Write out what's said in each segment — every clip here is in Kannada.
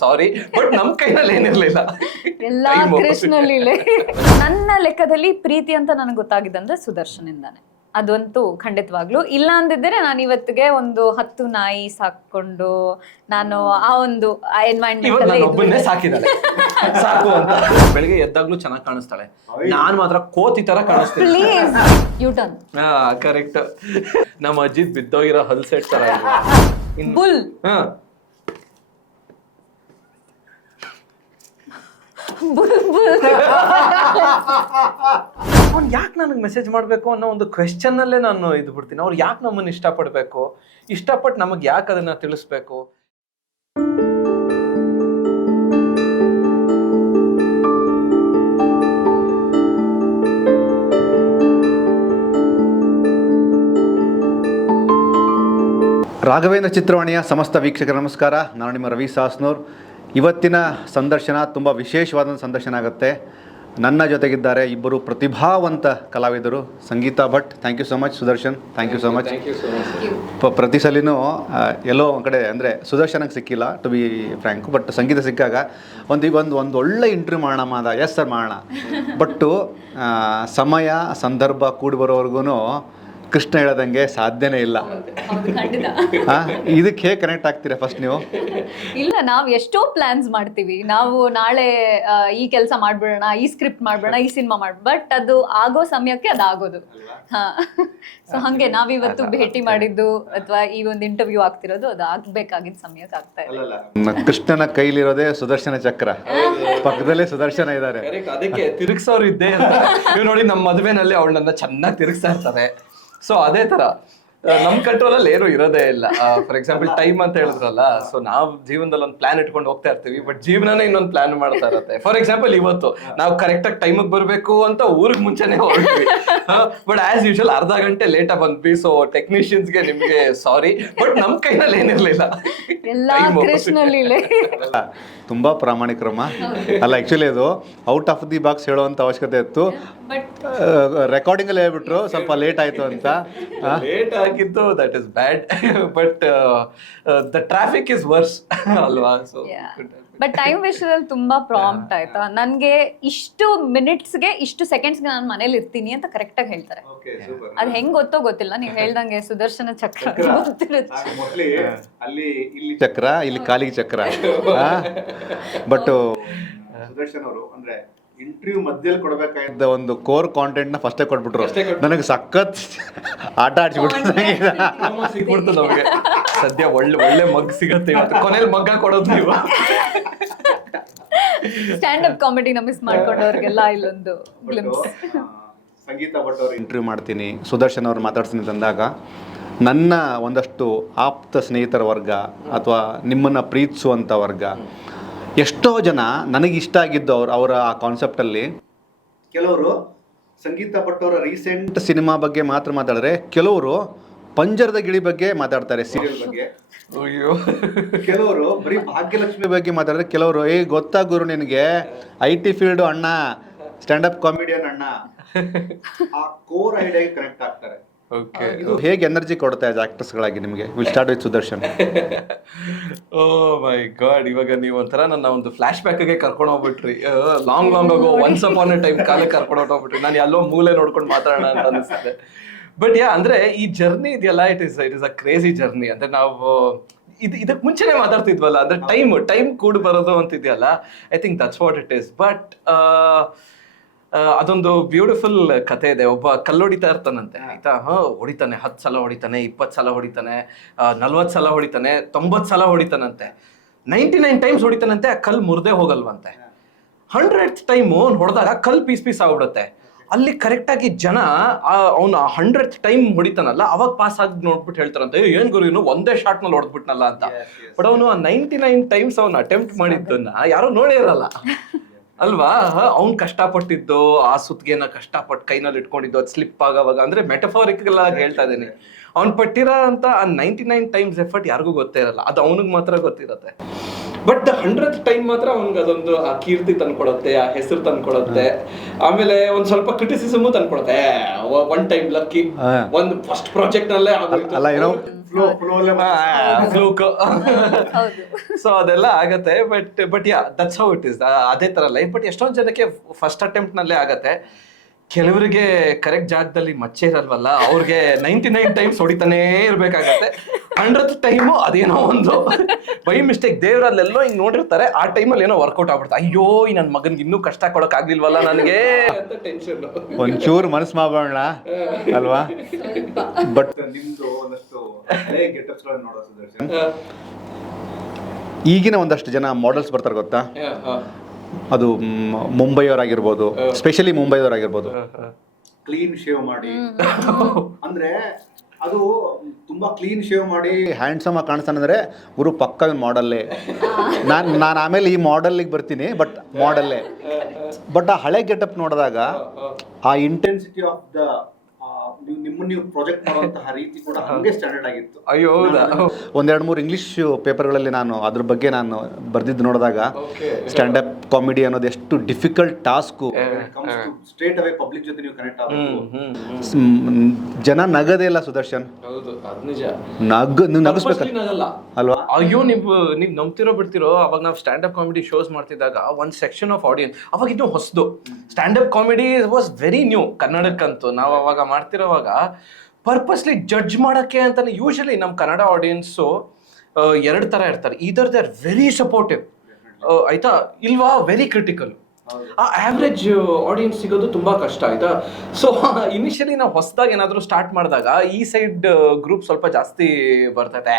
ಸಾರಿ, ಬಟ್ ನಮ್ ಕೈನಲ್ಲಿ ಏನಿರ್ಲಿಲ್ಲ. ಎಲ್ಲಾ ಕೃಷ್ಣ ಲೀಲೆ. ನನ್ನ ಲೆಕ್ಕದಲ್ಲಿ ಪ್ರೀತಿ ಅಂತ ನನಗೆ ಗೊತ್ತಾಗಿದ್ದಂದ್ರೆ ಸುದರ್ಶನಿಂದಾನೆ. ಅದಂತೂ ಖಂಡಿತವಾಗ್ಲು. ಇಲ್ಲ ಅಂದಿದ್ರೆ ನಾನು ಇವತ್ತಿಗೆ ಒಂದು 10 ನಾಯಿ ಸಾಕೊಂಡು ನಾನು ಆ ಒಂದು ಒಬ್ಬನ್ನೇ ಸಾಕಿದಾಳೆ ಸಾಕು ಅಂತ. ಬೆಳಿಗ್ಗೆ ಎದ್ದಾಗ್ಲೂ ಚೆನ್ನಾಗಿ ಕಾಣಿಸ್ತಾಳೆ, ನಾನ್ ಮಾತ್ರ ಕೋತಿ ತರ ಕಾಣಿಸ್ತೀನಿ. Please U-turn. ಕರೆಕ್ಟ್. ನಮ್ಮ ಅಜ್ಜಿದ್ ಬಿದ್ದೋಗಿರೋ ಹಲ್ ಸೆಟ್ ತರ ಬುಲ್. ಅವ್ನು ಯಾಕೆ ನನಗೆ ಮೆಸೇಜ್ ಮಾಡಬೇಕು ಅನ್ನೋ ಒಂದು ಕ್ವೆಶ್ಚನ್ ಅಲ್ಲೇ ನಾನು ಇದು ಬಿಡ್ತೀನಿ. ಅವ್ರು ಯಾಕೆ ನಮ್ಮನ್ನು ಇಷ್ಟಪಡಬೇಕು, ಇಷ್ಟಪಟ್ಟು ನಮಗೆ ಯಾಕೆ ಅದನ್ನ ತಿಳಿಸ್ಬೇಕು? ರಾಘವೇಂದ್ರ ಚಿತ್ರವಾಣಿಯ ಸಮಸ್ತ ವೀಕ್ಷಕರ ನಮಸ್ಕಾರ. ನಾನು ನಿಮ್ಮ ರವಿ ಸಾಸ್ನೂರ್. ಇವತ್ತಿನ ಸಂದರ್ಶನ ತುಂಬ ವಿಶೇಷವಾದ ಸಂದರ್ಶನ ಆಗುತ್ತೆ. ನನ್ನ ಜೊತೆಗಿದ್ದಾರೆ ಇಬ್ಬರು ಪ್ರತಿಭಾವಂತ ಕಲಾವಿದರು, Sangeetha Bhat. Thank you so much. Sudarshan, thank you so much. ಪ್ರತಿ ಸಲಿನೂ ಎಲ್ಲೋ ಒಂದು ಕಡೆ ಅಂದರೆ ಸುದರ್ಶನಕ್ಕೆ ಸಿಕ್ಕಿಲ್ಲ, to be frank. But Sangeetha ಸಿಕ್ಕಾಗ ಒಂದು ಒಳ್ಳೆ ಇಂಟರ್ವ್ಯೂ ಮಾಡೋಣ ಎಸ್ ಸರ್ ಮಾಡೋಣ. ಬಟ್ಟು ಸಮಯ ಸಂದರ್ಭ ಕೂಡಿ ಬರೋವರೆಗೂ ಕೃಷ್ಣ ಹೇಳೋದಂಗೆ ಸಾಧ್ಯನೇ ಇಲ್ಲ. ಇದಕ್ಕೆ ಹೇಗೆ ಕನೆಕ್ಟ್ ಆಗ್ತೀರಾ ಫಸ್ಟ್ ನೀವು? ಇಲ್ಲ, ನಾವು ಎಷ್ಟೋ ಪ್ಲಾನ್ಸ್ ಮಾಡ್ತೀವಿ. ನಾವು ನಾಳೆ ಈ ಕೆಲಸ ಮಾಡ್ಬಿಡೋಣ, ಈ ಸ್ಕ್ರಿಪ್ಟ್ ಮಾಡ್ಬಿಡೋಣ, ಈ ಸಿನಿಮಾ ಬಟ್ ಅದು ಆಗೋ ಸಮಯಕ್ಕೆ ಅದು ಆಗೋದು. ಸೊ ಹಂಗೆ ನಾವಿವತ್ತು ಭೇಟಿ ಮಾಡಿದ್ದು ಅಥವಾ ಈ ಒಂದು ಇಂಟರ್ವ್ಯೂ ಆಗ್ತಿರೋದು ಅದು ಆಗ್ಬೇಕಾಗಿದ್ದ ಸಮಯಕ್ಕೆ ಆಗ್ತಾ ಇದೆ. ಕೃಷ್ಣನ ಕೈಲಿರೋದೇ ಸುದರ್ಶನ ಚಕ್ರ, ಪಕ್ಕದಲ್ಲೇ ಸುದರ್ಶನ ಇದ್ದಾರೆ. ಅದಕ್ಕೆ ತಿರುಗಿಸೋರು ಇದ್ದೇ ನೀವು ನೋಡಿ. ನಮ್ಮ ಮದುವೆನಲ್ಲಿ ಅವಳು ನನ್ನ ಚೆನ್ನಾಗಿ ತಿರುಗಿಸ್ತಾ ಇರ್ತಾರೆ. ಸೊ ಅದೇ ತರ ನಮ್ ಕಂಟ್ರೋಲ್ ಅಲ್ಲಿ ಏನು ಇರೋದೇ ಇಲ್ಲ. ಫಾರ್ ಎಕ್ಸಾಂಪಲ್ ಟೈಮ್ ಅಂತ ಹೇಳಿದ್ರಲ್ಲ, ಸೊ ನಾವು ಜೀವನದಲ್ಲಿ ಒಂದು ಪ್ಲಾನ್ ಇಟ್ಕೊಂಡು ಹೋಗ್ತಾ ಇರ್ತೀವಿ, ಬಟ್ ಜೀವನನೇ ಇನ್ನೊಂದು ಪ್ಲಾನ್ ಮಾಡ್ತಾ ಇರತ್ತೆ. ಫಾರ್ ಎಕ್ಸಾಂಪಲ್ ಇವತ್ತು ನಾವು ಕರೆಕ್ಟ್ ಆಗಿ ಟೈಮಿಗೆ ಬರ್ಬೇಕು ಅಂತ ಊರಿಗೆ ಮುಂಚೆನೆ ಹೊರಟ್ವಿ, ಬಟ್ ಆಸ್ ಯೂಶುವಲ್ ಅರ್ಧ ಗಂಟೆ ಲೇಟ್ ಆಗಿ ಬಂದ್ವಿ. ಸೊ ಟೆಕ್ನಿಷಿಯನ್ಸ್ಗೆ ನಿಮ್ಗೆ ಸಾರಿ, ಬಟ್ ನಮ್ ಕೈನಲ್ಲಿ ಏನಿರ್ಲಿಲ್ಲ. ಎಲ್ಲಾ ಕೃಷ್ಣ ಲೀಲೆ. ತುಂಬಾ ಪ್ರಾಮಾಣಿಕರಮ್ಮ ಅಲ್ಲ. ಆಕ್ಚುಲಿ ಅದು ಔಟ್ ಆಫ್ ದಿ ಬಾಕ್ಸ್ ಹೇಳುವಂತ ಅವಶ್ಯಕತೆ ಇತ್ತು. ರೆಕಾರ್ಡಿಂಗ್ ಅಲ್ಲಿ ಹೇಳ್ಬಿಟ್ರು ಸ್ವಲ್ಪ ಲೇಟ್ ಆಯ್ತು ಅಂತ. ಲೇಟ್ ಆಗಿತ್ತು, that is bad, but the traffic is worse ಅಲ್ವಾ? ಸೊ ಬಟ್ ಟೈಮ್ ವಿಷಯದಲ್ಲಿ ತುಂಬಾ ಪ್ರಾಂಪ್ಟ್ ಆಯ್ತಾ. ನನ್ಗೆ ಇಷ್ಟು ಮಿನಿಟ್ಸ್ಗೆ ಇಷ್ಟು ಸೆಕೆಂಡ್ಸ್ಗೆ ನಾನು ಮನೇಲಿ ಇರ್ತೀನಿ ಅಂತ ಕರೆಕ್ಟ್ ಆಗಿ ಹೇಳ್ತಾರೆ. ಅದ್ ಹೆಂಗ್ ಗೊತ್ತೋ ಗೊತ್ತಿಲ್ಲ, ನೀವ್ ಹೇಳ್ದಂಗೆ ಸುದರ್ಶನ ಚಕ್ರ ಚಕ್ರ, ಇಲ್ಲಿ ಕಾಲಿಗೆ ಚಕ್ರ. ಬಟ್ ಸುದರ್ಶನ್ ಅವರು ಅಂದ್ರೆ ಇಂಟರ್ವ್ಯೂ ಮಧ್ಯದಲ್ಲಿ ಕೊಡ್ಬೇಕಾಗಿದ್ದ ಒಂದು ಕೋರ್ ಕಾಂಟೆಂಟ್ ನ ಫಸ್ಟೇ ಕೊಟ್ಬಿಟ್ರು. ನನಗೆ ಸಖತ್ ಆಟ ಆಡ್ಸ್ಬಿಟ್ಟು ನಮಗೆ ಸದ್ಯ ಒಳ್ಳೆ ಮಗ್ ಸಿಗತ್ತೆ. ಕೊನೆಯಲ್ಲಿ ಮಗ್ಗ ಕೊಡೋದು ನೀವು. ಸ್ಟ್ಯಾಂಡ್ ಅಪ್ ಕಾಮಿಡಿನ ಮಿಸ್ ಮಾಡ್ಕೊಂಡವ್ರಿಗೆಲ್ಲ ಇಲ್ಲೊಂದು ಗ್ಲಿಂಪ್ಸ್. ಸಂಗೀತಾ ಭಟ್ ಅವ್ರು ಇಂಟರ್ವ್ಯೂ ಮಾಡ್ತೀನಿ, ಸುದರ್ಶನ್ ಅವ್ರು ಮಾತಾಡ್ತೀನಿ ತಂದಾಗ ನನ್ನ ಒಂದಷ್ಟು ಆಪ್ತ ಸ್ನೇಹಿತರ ವರ್ಗ ಅಥವಾ ನಿಮ್ಮನ್ನು ಪ್ರೀತಿಸುವಂಥ ವರ್ಗ, ಎಷ್ಟೋ ಜನ ನನಗಿಷ್ಟ ಆಗಿದ್ದು ಅವರ ಆ ಕಾನ್ಸೆಪ್ಟಲ್ಲಿ ಕೆಲವರು ಸಂಗೀತಾ ಭಟ್ ಅವರ ರೀಸೆಂಟ್ ಸಿನಿಮಾ ಬಗ್ಗೆ ಮಾತ್ರ ಮಾತಾಡಿದ್ರೆ, ಕೆಲವರು ಪಂಜರದ ಗಿಳಿ ಬಗ್ಗೆ ಮಾತಾಡ್ತಾರೆ, ಸೀರಿಯಲ್ ಬಗ್ಗೆ. ಕೆಲವರು ಬರೀ ಭಾಗ್ಯಲಕ್ಷ್ಮಿ ಬಗ್ಗೆ ಮಾತಾಡಿದ್ರೆ, ಕೆಲವರು ಗೊತ್ತಾ ಗುರು ನಿನಗೆ IT ಫೀಲ್ಡ್ ಅಣ್ಣ, ಸ್ಟ್ಯಾಂಡ್ ಅಪ್ ಕಾಮಿಡಿಯನ್ ಅಣ್ಣ, ಆ ಕೋರ್ ಐಡಿಯಾಗೆ ಕನೆಕ್ಟ್ ಆಗ್ತಾರೆ. ಇದು ಹೇಗೆ ಎನರ್ಜಿ ಕೊಡುತ್ತೆ ಆಸ್ ಆಕ್ಟರ್ಸ್ಗಳಾಗಿ ನಿಮಗೆ? Will start with Sudarshan. Oh my god, ಇವಾಗ ನೀವು ಒಂಥರ ನನ್ನ ಒಂದು ಫ್ಲಾಶ್ ಬ್ಯಾಕ್ಗೆ ಕರ್ಕೊಂಡು ಹೋಗ್ಬಿಟ್ರಿ. Long ago once upon a time ಕಾಲಕ್ಕೆ ಕರ್ಕೊಂಡು ಹೋಗ್ಬಿಟ್ರಿ. ನಾನು ಎಲ್ಲೋ ಮೂಲೆ ನೋಡ್ಕೊಂಡು ಮಾತಾಡೋಣ ಅಂತ ಅನಿಸುತ್ತೆ. ಬಟ್ ಅಂದ್ರೆ ಈ ಜರ್ನಿ ಇದೆಯಲ್ಲ, it is a crazy journey. ಅಂದ್ರೆ ನಾವು ಇದಕ್ಕೆ ಮುಂಚೆನೆ ಮಾತಾಡ್ತಿದ್ವಲ್ಲ, ಅಂದ್ರೆ ಟೈಮ್ ಕೂಡ ಬರೋದು ಅಂತ ಇದೆಯಲ್ಲ, I think that's what it is. But ಅದೊಂದು ಬ್ಯೂಟಿಫುಲ್ ಕಥೆ ಇದೆ. ಒಬ್ಬ ಕಲ್ಲೊಡಿತಾ ಇರ್ತಾನಂತೆ, ಆಯ್ತಾ? ಹೊಡಿತಾನೆ, 10 ಸಲ ಹೊಡಿತಾನೆ, 20 ಸಲ ಹೊಡಿತಾನೆ, 40 ಸಲ ಹೊಡಿತಾನೆ, 90 ಸಲ ಹೊಡಿತಾನಂತೆ, 99 ಟೈಮ್ಸ್ ಹೊಡಿತಾನಂತೆ. ಆ ಕಲ್ಲು ಮುರ್ದೇ ಹೋಗಲ್ವಂತೆ. 100th ಟೈಮು ಹೊಡೆದಾಗ ಕಲ್ಲು ಪೀಸ್ ಆಗ್ಬಿಡುತ್ತೆ. ಅಲ್ಲಿ ಕರೆಕ್ಟ್ ಆಗಿ ಜನ ಅವ್ನು 100th ಟೈಮ್ ಹೊಡಿತಾನಲ್ಲ, ಅವಾಗ ಪಾಸ್ ಆಗಿ ನೋಡ್ಬಿಟ್ಟು ಹೇಳ್ತಾರಂತೆ, ಏನ್ ಗುರು ಇನ್ನು ಒಂದೇ ಶಾರ್ಟ್ ನಲ್ಲಿ ಹೊಡೆದ್ಬಿಟ್ನಲ್ಲ ಅಂತ. ಬಟ್ ಅವನು 99 ಟೈಮ್ಸ್ ಅವ್ನು ಅಟೆಂಪ್ಟ್ ಮಾಡಿದ್ದನ್ನ ಯಾರು ನೋಡೇ ಇರಲ್ಲ ಅಲ್ವಾ? ಅವ್ನ್ ಕಷ್ಟಪಟ್ಟಿದ್ದು, ಆ ಸುತ್ತಿಗೆನ ಕಷ್ಟಪಟ್ಟು ಕೈನಲ್ಲಿ ಇಟ್ಕೊಂಡಿದ್ದು, ಅದು ಸ್ಲಿಪ್ ಆಗೋವಾಗ, ಅಂದ್ರೆ ಮೆಟಫಾರಿಕಲ್ ಆಗಿ ಹೇಳ್ತಾ ಇದ್ದೀನಿ, ಅವ್ನ್ ಪಟ್ಟಿರೋ ಅಂತ ಆ 99 ಟೈಮ್ಸ್ ಎಫರ್ಟ್ ಯಾರಿಗೂ ಗೊತ್ತೇ ಇರಲ್ಲ. ಅದು ಅವನಿಗೆ ಮಾತ್ರ ಗೊತ್ತಿರತ್ತೆ. ಬಟ್ 100th ಟೈಮ್ ಮಾತ್ರ ಅವ್ನಿಗೆ ಅದೊಂದು ಆ ಕೀರ್ತಿ ತಂದ್ಕೊಡುತ್ತೆ, ಆ ಹೆಸರು ತಂದ್ಕೊಡುತ್ತೆ. ಆಮೇಲೆ ಒಂದ್ ಸ್ವಲ್ಪ ಕ್ರಿಟಿಸಿಸಮು ತಂದ್ಕೊಡುತ್ತೆ. ಒನ್ ಟೈಮ್ ಲಕ್ಕಿ, ಒಂದು ಫಸ್ಟ್ ಪ್ರಾಜೆಕ್ಟ್ ನಲ್ಲೇ ಅಲ್ಲ, ಏನೋ ಫ್ಲೂಕ್. ಹೌದು. ಸೊ ಅದೆಲ್ಲ ಆಗತ್ತೆ. But yeah that's how it is. ಅದೇ ತರ ಲೈಫ್. ಬಟ್ ಎಷ್ಟೊಂದು ಜನಕ್ಕೆ ಫಸ್ಟ್ ಅಟೆಂಪ್ಟ್ ನಲ್ಲೇ ಆಗತ್ತೆ. ಕೆಲವರಿಗೆ ಕರೆಕ್ಟ್ ಜಾಗದಲ್ಲಿ ಮಚ್ಚೆ ಇರಲ್ವಲ್ಲ, ಅವ್ರಿಗೆ 99 ಟೈಮ್ಸ್ ಹೊಡಿತಾನೇ ಇರ್ಬೇಕಾಗತ್ತೆ. 100th ಟೈಮು ಅದೇನೋ ಒಂದು ಬೈ ಮಿಸ್ಟೇಕ್ ದೇವ್ರಲ್ಲೆಲ್ಲೋ ಹಿಂಗ್ ನೋಡಿರ್ತಾರೆ, ಆ ಟೈಮಲ್ಲಿ ಏನೋ ವರ್ಕೌಟ್ ಆಗ್ಬಿಡುತ್ತೆ. ಅಯ್ಯೋ ಈ ನನ್ನ ಮಗನ್ಗೆ ಇನ್ನೂ ಕಷ್ಟ ಕೊಡಕ್ ಆಗ್ಲಿಲ್ವಲ್ಲ ನನಗೆ ಅಂತ ಟೆನ್ಷನ್. ಒಂಚೂರು ಮನಸ್ಸು ಮಾಡೋಣ ಅಲ್ವಾ. ಬಟ್ ನಿಮ್ದು ಒಂದಷ್ಟು ನೋಡೋ ಸುದರ್ಶನ್, ಈಗಿನ ಒಂದಷ್ಟು ಜನ ಮಾಡೆಲ್ಸ್ ಬರ್ತಾರೆ ಗೊತ್ತಾ, ಅದು ಮುಂಬೈಯವರಾಗಿರ್ಬೋದು, ಸ್ಪೆಷಲಿ ಮುಂಬೈದವರಾಗಿರ್ಬೋದು, ಕ್ಲೀನ್ ಶೇವ್ ಮಾಡಿ, ಅಂದ್ರೆ ಅದು ತುಂಬಾ ಕ್ಲೀನ್ ಶೇವ್ ಮಾಡಿ ಹ್ಯಾಂಡ್ಸಮ್ ಆಗಿ ಕಾಣಿಸ್ತಾನೆ ಅಂದ್ರೆ ಗುರು ಪಕ್ಕ ಮಾಡಲ್ಲೇ. ನಾನು ಆಮೇಲೆ ಈ ಮಾಡಲ್ಲಿಗೆ ಬರ್ತೀನಿ, ಬಟ್ ಮಾಡಲ್ಲೇ. ಬಟ್ ಆ ಹಳೆ ಗೆಟಪ್ ನೋಡಿದಾಗ ಆ ಇಂಟೆನ್ಸಿಟಿ ಆಫ್ ದ ನೀವು ಪ್ರಾಜೆಕ್ಟ್ ಮಾಡುವಂತಹ ರೀತಿ ಕೂಡ ಹಂಗೆ ಸ್ಟ್ಯಾಂಡರ್ಡ್ ಆಗಿತ್ತು. ಅಯ್ಯೋ ಒಂದೆರಡು ಮೂರು ಇಂಗ್ಲಿಷ್ ಪೇಪರ್ಗಳಲ್ಲಿ ನಾನು ಅದ್ರ ಬಗ್ಗೆ ನಾನು ಬರ್ದಿದ್ದು ನೋಡಿದಾಗ ಸ್ಟ್ಯಾಂಡ್ ಅಪ್ ಕಾಮಿಡಿ ಅನ್ನೋದು ಎಷ್ಟು difficult task. Straight away public ಜೊತೆ ನೀವು ಕನೆಕ್ಟ್ ಆಗಬೇಕು. ಜನ ನಗದೇ ಇಲ್ಲ ಸುದರ್ಶನ್. ಹೌದು, ಅದು ನಿಜ. ನೀವು ನಗಿಸ್ಬೇಕಲ್ಲ ಅಲ್ವಾ. ಅಯ್ಯೋ ನೀವು ನಂಬ್ತಿರೋ ಬಿಡ್ತಿರೋ, ಅವಾಗ ನಾವು ಸ್ಟ್ಯಾಂಡ್ ಅಪ್ ಕಾಮಿಡಿ ಶೋಸ್ ಮಾಡ್ತಿದ್ದಾಗ ಒಂದು ಸೆಕ್ಷನ್ ಆಫ್ ಆಡಿಯನ್ಸ್ ಅವಾಗ ಇದು ಹೊಸದು. Stand up comedy was very new ಕನ್ನಡಕ್ಕಂತೂ. ನಾವು ಅವಾಗ ಮಾಡ್ತಿರೋವಾಗ ಪರ್ಪಸ್ಲಿ ಜಡ್ಜ್ ಮಾಡಕ್ಕೆ ಅಂತಾನೆ ಯೂಶಲಿ ನಮ್ಮ ಕನ್ನಡ ಆಡಿಯನ್ಸು ಎರಡು ತರ ಇರ್ತಾರೆ. ಇದರ್ ದೇ ಆರ್ ವೆರಿ ಸಪೋರ್ಟಿವ್, ಆಯ್ತಾ, ಇಲ್ವಾ ವೆರಿ ಕ್ರಿಟಿಕಲ್. ಆ ಆವ್ರೇಜ್ ಆಡಿಯನ್ಸ್ ಸಿಗೋದು ತುಂಬಾ ಕಷ್ಟ, ಆಯ್ತಾ. ಸೊ ಇನಿಷಿಯಲಿ ನಾವು ಹೊಸದಾಗಿ ಏನಾದ್ರು ಸ್ಟಾರ್ಟ್ ಮಾಡಿದಾಗ ಈ ಸೈಡ್ ಗ್ರೂಪ್ ಸ್ವಲ್ಪ ಜಾಸ್ತಿ ಬರ್ತೈತೆ.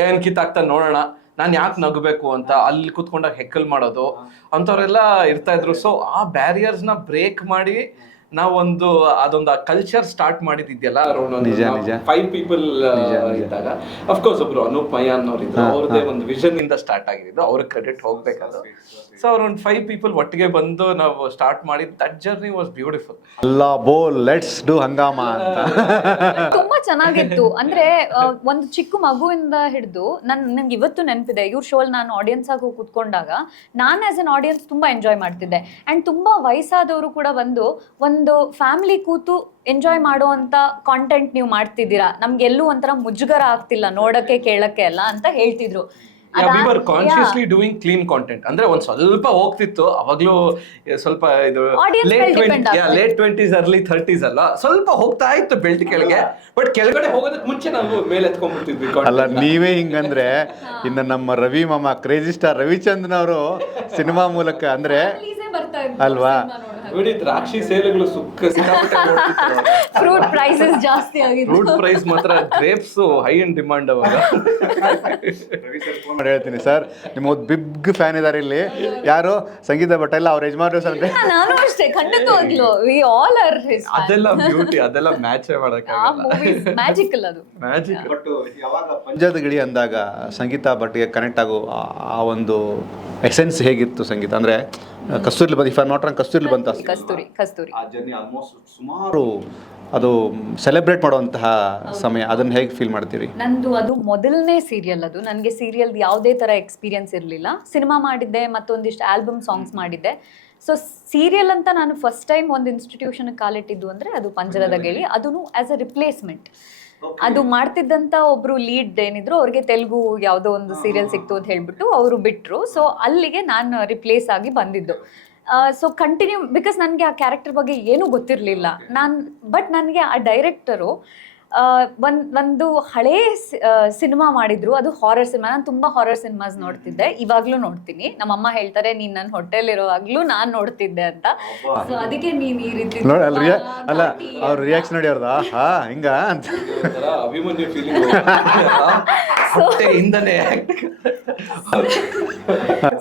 ಏನ್ ಕಿತ್ತಾಗ್ತಾನೆ ನೋಡೋಣ, ನಾನು ಯಾಕೆ ನಗಬೇಕು ಅಂತ ಅಲ್ಲಿ ಕೂತ್ಕೊಂಡಾಗ ಹೆಕ್ಕಲ್ ಮಾಡೋದು ಅಂಥವ್ರೆಲ್ಲ ಇರ್ತಾ ಇದ್ರು. ಸೊ ಆ ಬ್ಯಾರಿಯರ್ಸ್ನ ಬ್ರೇಕ್ ಮಾಡಿ ನಾವೊಂದು ಅದೊಂದು ಕಲ್ಚರ್ ಸ್ಟಾರ್ಟ್ ಮಾಡಿದ್ದಿದ್ಯಲ್ಲ, ನಿಜ ನಿಜ 5 ಪೀಪಲ್ ಇದ್ದಾಗ ಅಫ್ಕೋರ್ಸ್ ಒಬ್ರು ಅನೂಪ್ ಮಯಾನ್ ಅವ್ರು ಇದ್ರು, ಅವ್ರದ್ದೇ ಒಂದು ವಿಷನ್ ಇಂದ ಸ್ಟಾರ್ಟ್ ಆಗಿದ್ದು, ಅವ್ರಿಗೆ ಕ್ರೆಡಿಟ್ ಹೋಗ್ಬೇಕಾದ್ರು. ಸೊ ಅವ್ರ ಒಂದು 5 ಪೀಪಲ್ ಒಟ್ಟಿಗೆ ಬಂದು ನಾವು ಸ್ಟಾರ್ಟ್ ಮಾಡಿದ್ ದಟ್ ಜರ್ನಿ ವಾಸ್ ಬ್ಯೂಟಿಫುಲ್. ಅಲ್ಲಾ ಬೋಲ್ ಲೆಟ್ಸ್ ಡೂ ಹಂಗಾಮ ಅಂತ ತುಂಬಾ ಚೆನ್ನಾಗಿತ್ತು. ಅಂದ್ರೆ ಒಂದು ಚಿಕ್ಕ ಮಗುವಿಂದ ಹಿಡಿದು ನಂಗೆ ಇವತ್ತು ನೆನಪಿದೆ, ಇವ್ರ ಶೋಲ್ ನಾನು ಆಡಿಯನ್ಸ್ ಆಗಿ ಹೋಗಿ ಕೂತ್ಕೊಂಡಾಗ ನಾನು ಆಸ್ ಅನ್ ಆಡಿಯನ್ಸ್ ತುಂಬಾ ಎಂಜಾಯ್ ಮಾಡ್ತಿದ್ದೆ. ಅಂಡ್ ತುಂಬಾ ವಯಸ್ಸಾದವರು ಕೂಡ ಬಂದು ಒಂದು ಫ್ಯಾಮಿಲಿ ಕೂತು ಎಂಜಾಯ್ ಮಾಡುವಂತ ಕಾಂಟೆಂಟ್ ನೀವು ಮಾಡ್ತಿದ್ದೀರಾ, ನಮ್ಗೆಲ್ಲೂ ಒಂಥರ ಮುಜುಗರ ಆಗ್ತಿಲ್ಲ ನೋಡಕ್ಕೆ ಕೇಳಕ್ಕೆ ಎಲ್ಲ ಅಂತ ಹೇಳ್ತಿದ್ರು. we were consciously doing clean content. ಅಂದ್ರೆ ಒಂದ್ ಸ್ವಲ್ಪ ಹೋಗ್ತಿತ್ತು ಅವಾಗ್ಲೂ, ಸ್ವಲ್ಪ ಇದು late 20s early 30s ಅಲ್ಲ, ಸ್ವಲ್ಪ ಹೋಗ್ತಾ ಇತ್ತು ಬೆಲ್ಟ್ ಕೆಳಗೆ. ಬಟ್ ಕೆಳಗಡೆ ಹೋಗೋದಕ್ಕೆ ಮುಂಚೆ ನಾವು ಮೇಲೆ ಎತ್ಕೊಂಡ್ಬಿಡ್ತಿದ್ವಿ. ಅಲ್ಲ ನೀವೇ ಹಿಂಗಂದ್ರೆ ಇನ್ನು ನಮ್ಮ ರವಿ ಮಾಮ ಕ್ರೇಜಿ ಸ್ಟಾರ್ ರವಿಚಂದ್ರನ್ ಅವರು ಸಿನಿಮಾ ಮೂಲಕ ಅಂದ್ರೆ ಅಲ್ವಾ, ನೋಡಿ ದ್ರಾಕ್ಷಿ ಸೇಲೆಗಳು ಫ್ರೂಟ್ ಪ್ರೈಸಸ್ ಜಾಸ್ತಿ ಆಗಿದೆ. ಫ್ರೂಟ್ ಪ್ರೈಸ್ ಮಾತ್ರ ಗ್ರೇಪ್ಸ್ ಹೈ ಇನ್ ಡಿಮಾಂಡ್ ಅವಾಗ. ಹೇಳ್ತೀನಿ ಸರ್, ನಿಮ್ಮ ಒಂದು ಬಿಗ್ ಫ್ಯಾನ್ ಇದಾರೆ ಇಲ್ಲಿ, ಯಾರು ಸಂಗೀತ ಭಟ್ ಎಲ್ಲ ಅವ್ರ ಯಜಮಾನ್ರು ಸರ್. ನಾನು ಅಷ್ಟೇ, ಖಂಡಿತವಾಗ್ಲೂ ವಿ ಆಲ್ ಆರ್ ಹಿಸ್. ಅದೆಲ್ಲ ಬ್ಯೂಟಿ, ಅದೆಲ್ಲ ಮ್ಯಾಚ್ ಮಾಡಕ್ಕಾಗಲ್ಲ, ಮ್ಯಾಜಿಕಲ್ ಅದು, ಮ್ಯಾಜಿಕ್. ಬಟ್ ಯಾವಾಗ ಪಂಜದ ಗಿಳಿ ಅಂದಾಗ ಸಂಗೀತ ಭಟ್ಗೆ ಕನೆಕ್ಟ್ ಆಗೋ ಆ ಒಂದು ಎಸೆನ್ಸ್ ಹೇಗಿತ್ತು ಸಂಗೀತ ಅಂದ್ರೆ, ಕಸ್ತೂರಿ ಬಂದು ಇಫ್ ಐ ನಾಟ್ ರಾಂಗ್ ಕಸ್ತೂರಿ ಬಂತ ಕಸ್ತೂರಿ ಆ ಜರ್ನಿ ಆಲ್ಮೋಸ್ಟ್ ಸುಮಾರು ಅದು ಸೆಲೆಬ್ರೇಟ್ ಮಾಡುವಂತಹ ಸಮಯ, ಅದನ್ನ ಹೇಗೆ ಫೀಲ್ ಮಾಡ್ತೀರಿ? ನಂದು ಅದು ಮೊದಲನೇ ಸೀರಿಯಲ್. ಅದು ನನಗೆ ಸೀರಿಯಲ್ ಯಾವುದೇ ತರ ಎಕ್ಸ್ಪೀರಿಯನ್ಸ್ ಇರಲಿಲ್ಲ. ಸಿನಿಮಾ ಮಾಡಿದ್ದೆ, ಮತ್ತೊಂದಿಷ್ಟು ಆಲ್ಬಮ್ ಸಾಂಗ್ಸ್ ಮಾಡಿದ್ದೆ. ಸೊ ಸೀರಿಯಲ್ ಅಂತ ನಾನು ಫಸ್ಟ್ ಟೈಮ್ ಒಂದು ಇನ್ಸ್ಟಿಟ್ಯೂಷನ್ ಕಾಲಿಟ್ಟಿದ್ದು ಅಂದ್ರೆ ಅದು ಪಂಜರದ ಗಿಳಿ. ಅದನ್ನು ಆಸ್ ಅ ರಿಪ್ಲೇಸ್ಮೆಂಟ್. ಅದು ಮಾಡ್ತಿದ್ದಂತ ಒಬ್ರು ಲೀಡ್ ಏನಿದ್ರು, ಅವ್ರಿಗೆ ತೆಲುಗು ಯಾವುದೋ ಒಂದು ಸೀರಿಯಲ್ ಸಿಕ್ತು ಅಂತ ಹೇಳ್ಬಿಟ್ಟು ಅವರು ಬಿಟ್ರು. ಸೊ ಅಲ್ಲಿಗೆ ನಾನು ರಿಪ್ಲೇಸ್ ಆಗಿ ಬಂದಿದ್ದು. ಸೊ ಕಂಟಿನ್ಯೂ, ಬಿಕಾಸ್ ನನಗೆ ಆ ಕ್ಯಾರೆಕ್ಟರ್ ಬಗ್ಗೆ ಏನೂ ಗೊತ್ತಿರಲಿಲ್ಲ ಬಟ್ ನನಗೆ ಆ ಡೈರೆಕ್ಟರು ಒಂದು ಹಳೇ ಸಿನಿಮಾ ಮಾಡಿದ್ರು, ಅದು ಹಾರರ್ ಸಿನಿಮಾ. ನಾನು ತುಂಬಾ ಹಾರರ್ ಸಿನಿಮಾಸ್ ನೋಡ್ತಿದ್ದೆ, ಇವಾಗ್ಲೂ ನೋಡ್ತೀನಿ. ನಮ್ಮಮ್ಮ ಹೇಳ್ತಾರೆ ನೀನ್ ನನ್ನ ಹೊಟ್ಟೆಲಿರೋವಾಗ್ಲೂ ನಾನ್ ನೋಡ್ತಿದ್ದೆ ಅಂತ. ಸೊ ಅದಕ್ಕೆ ನೀನ್ ಈ ರೀತಿ ಅಲ್ಲ ಅವ್ರ ರಿಯಾಕ್ಷನ್ ನೋಡಿ ಅವ್ರದ್ದು, ಹಾ ಹಿಂಗ ಅಂತ ಅಭಿಮನ್ಯು ಫೀಲಿಂಗ್ ಹಿಂದನೇ.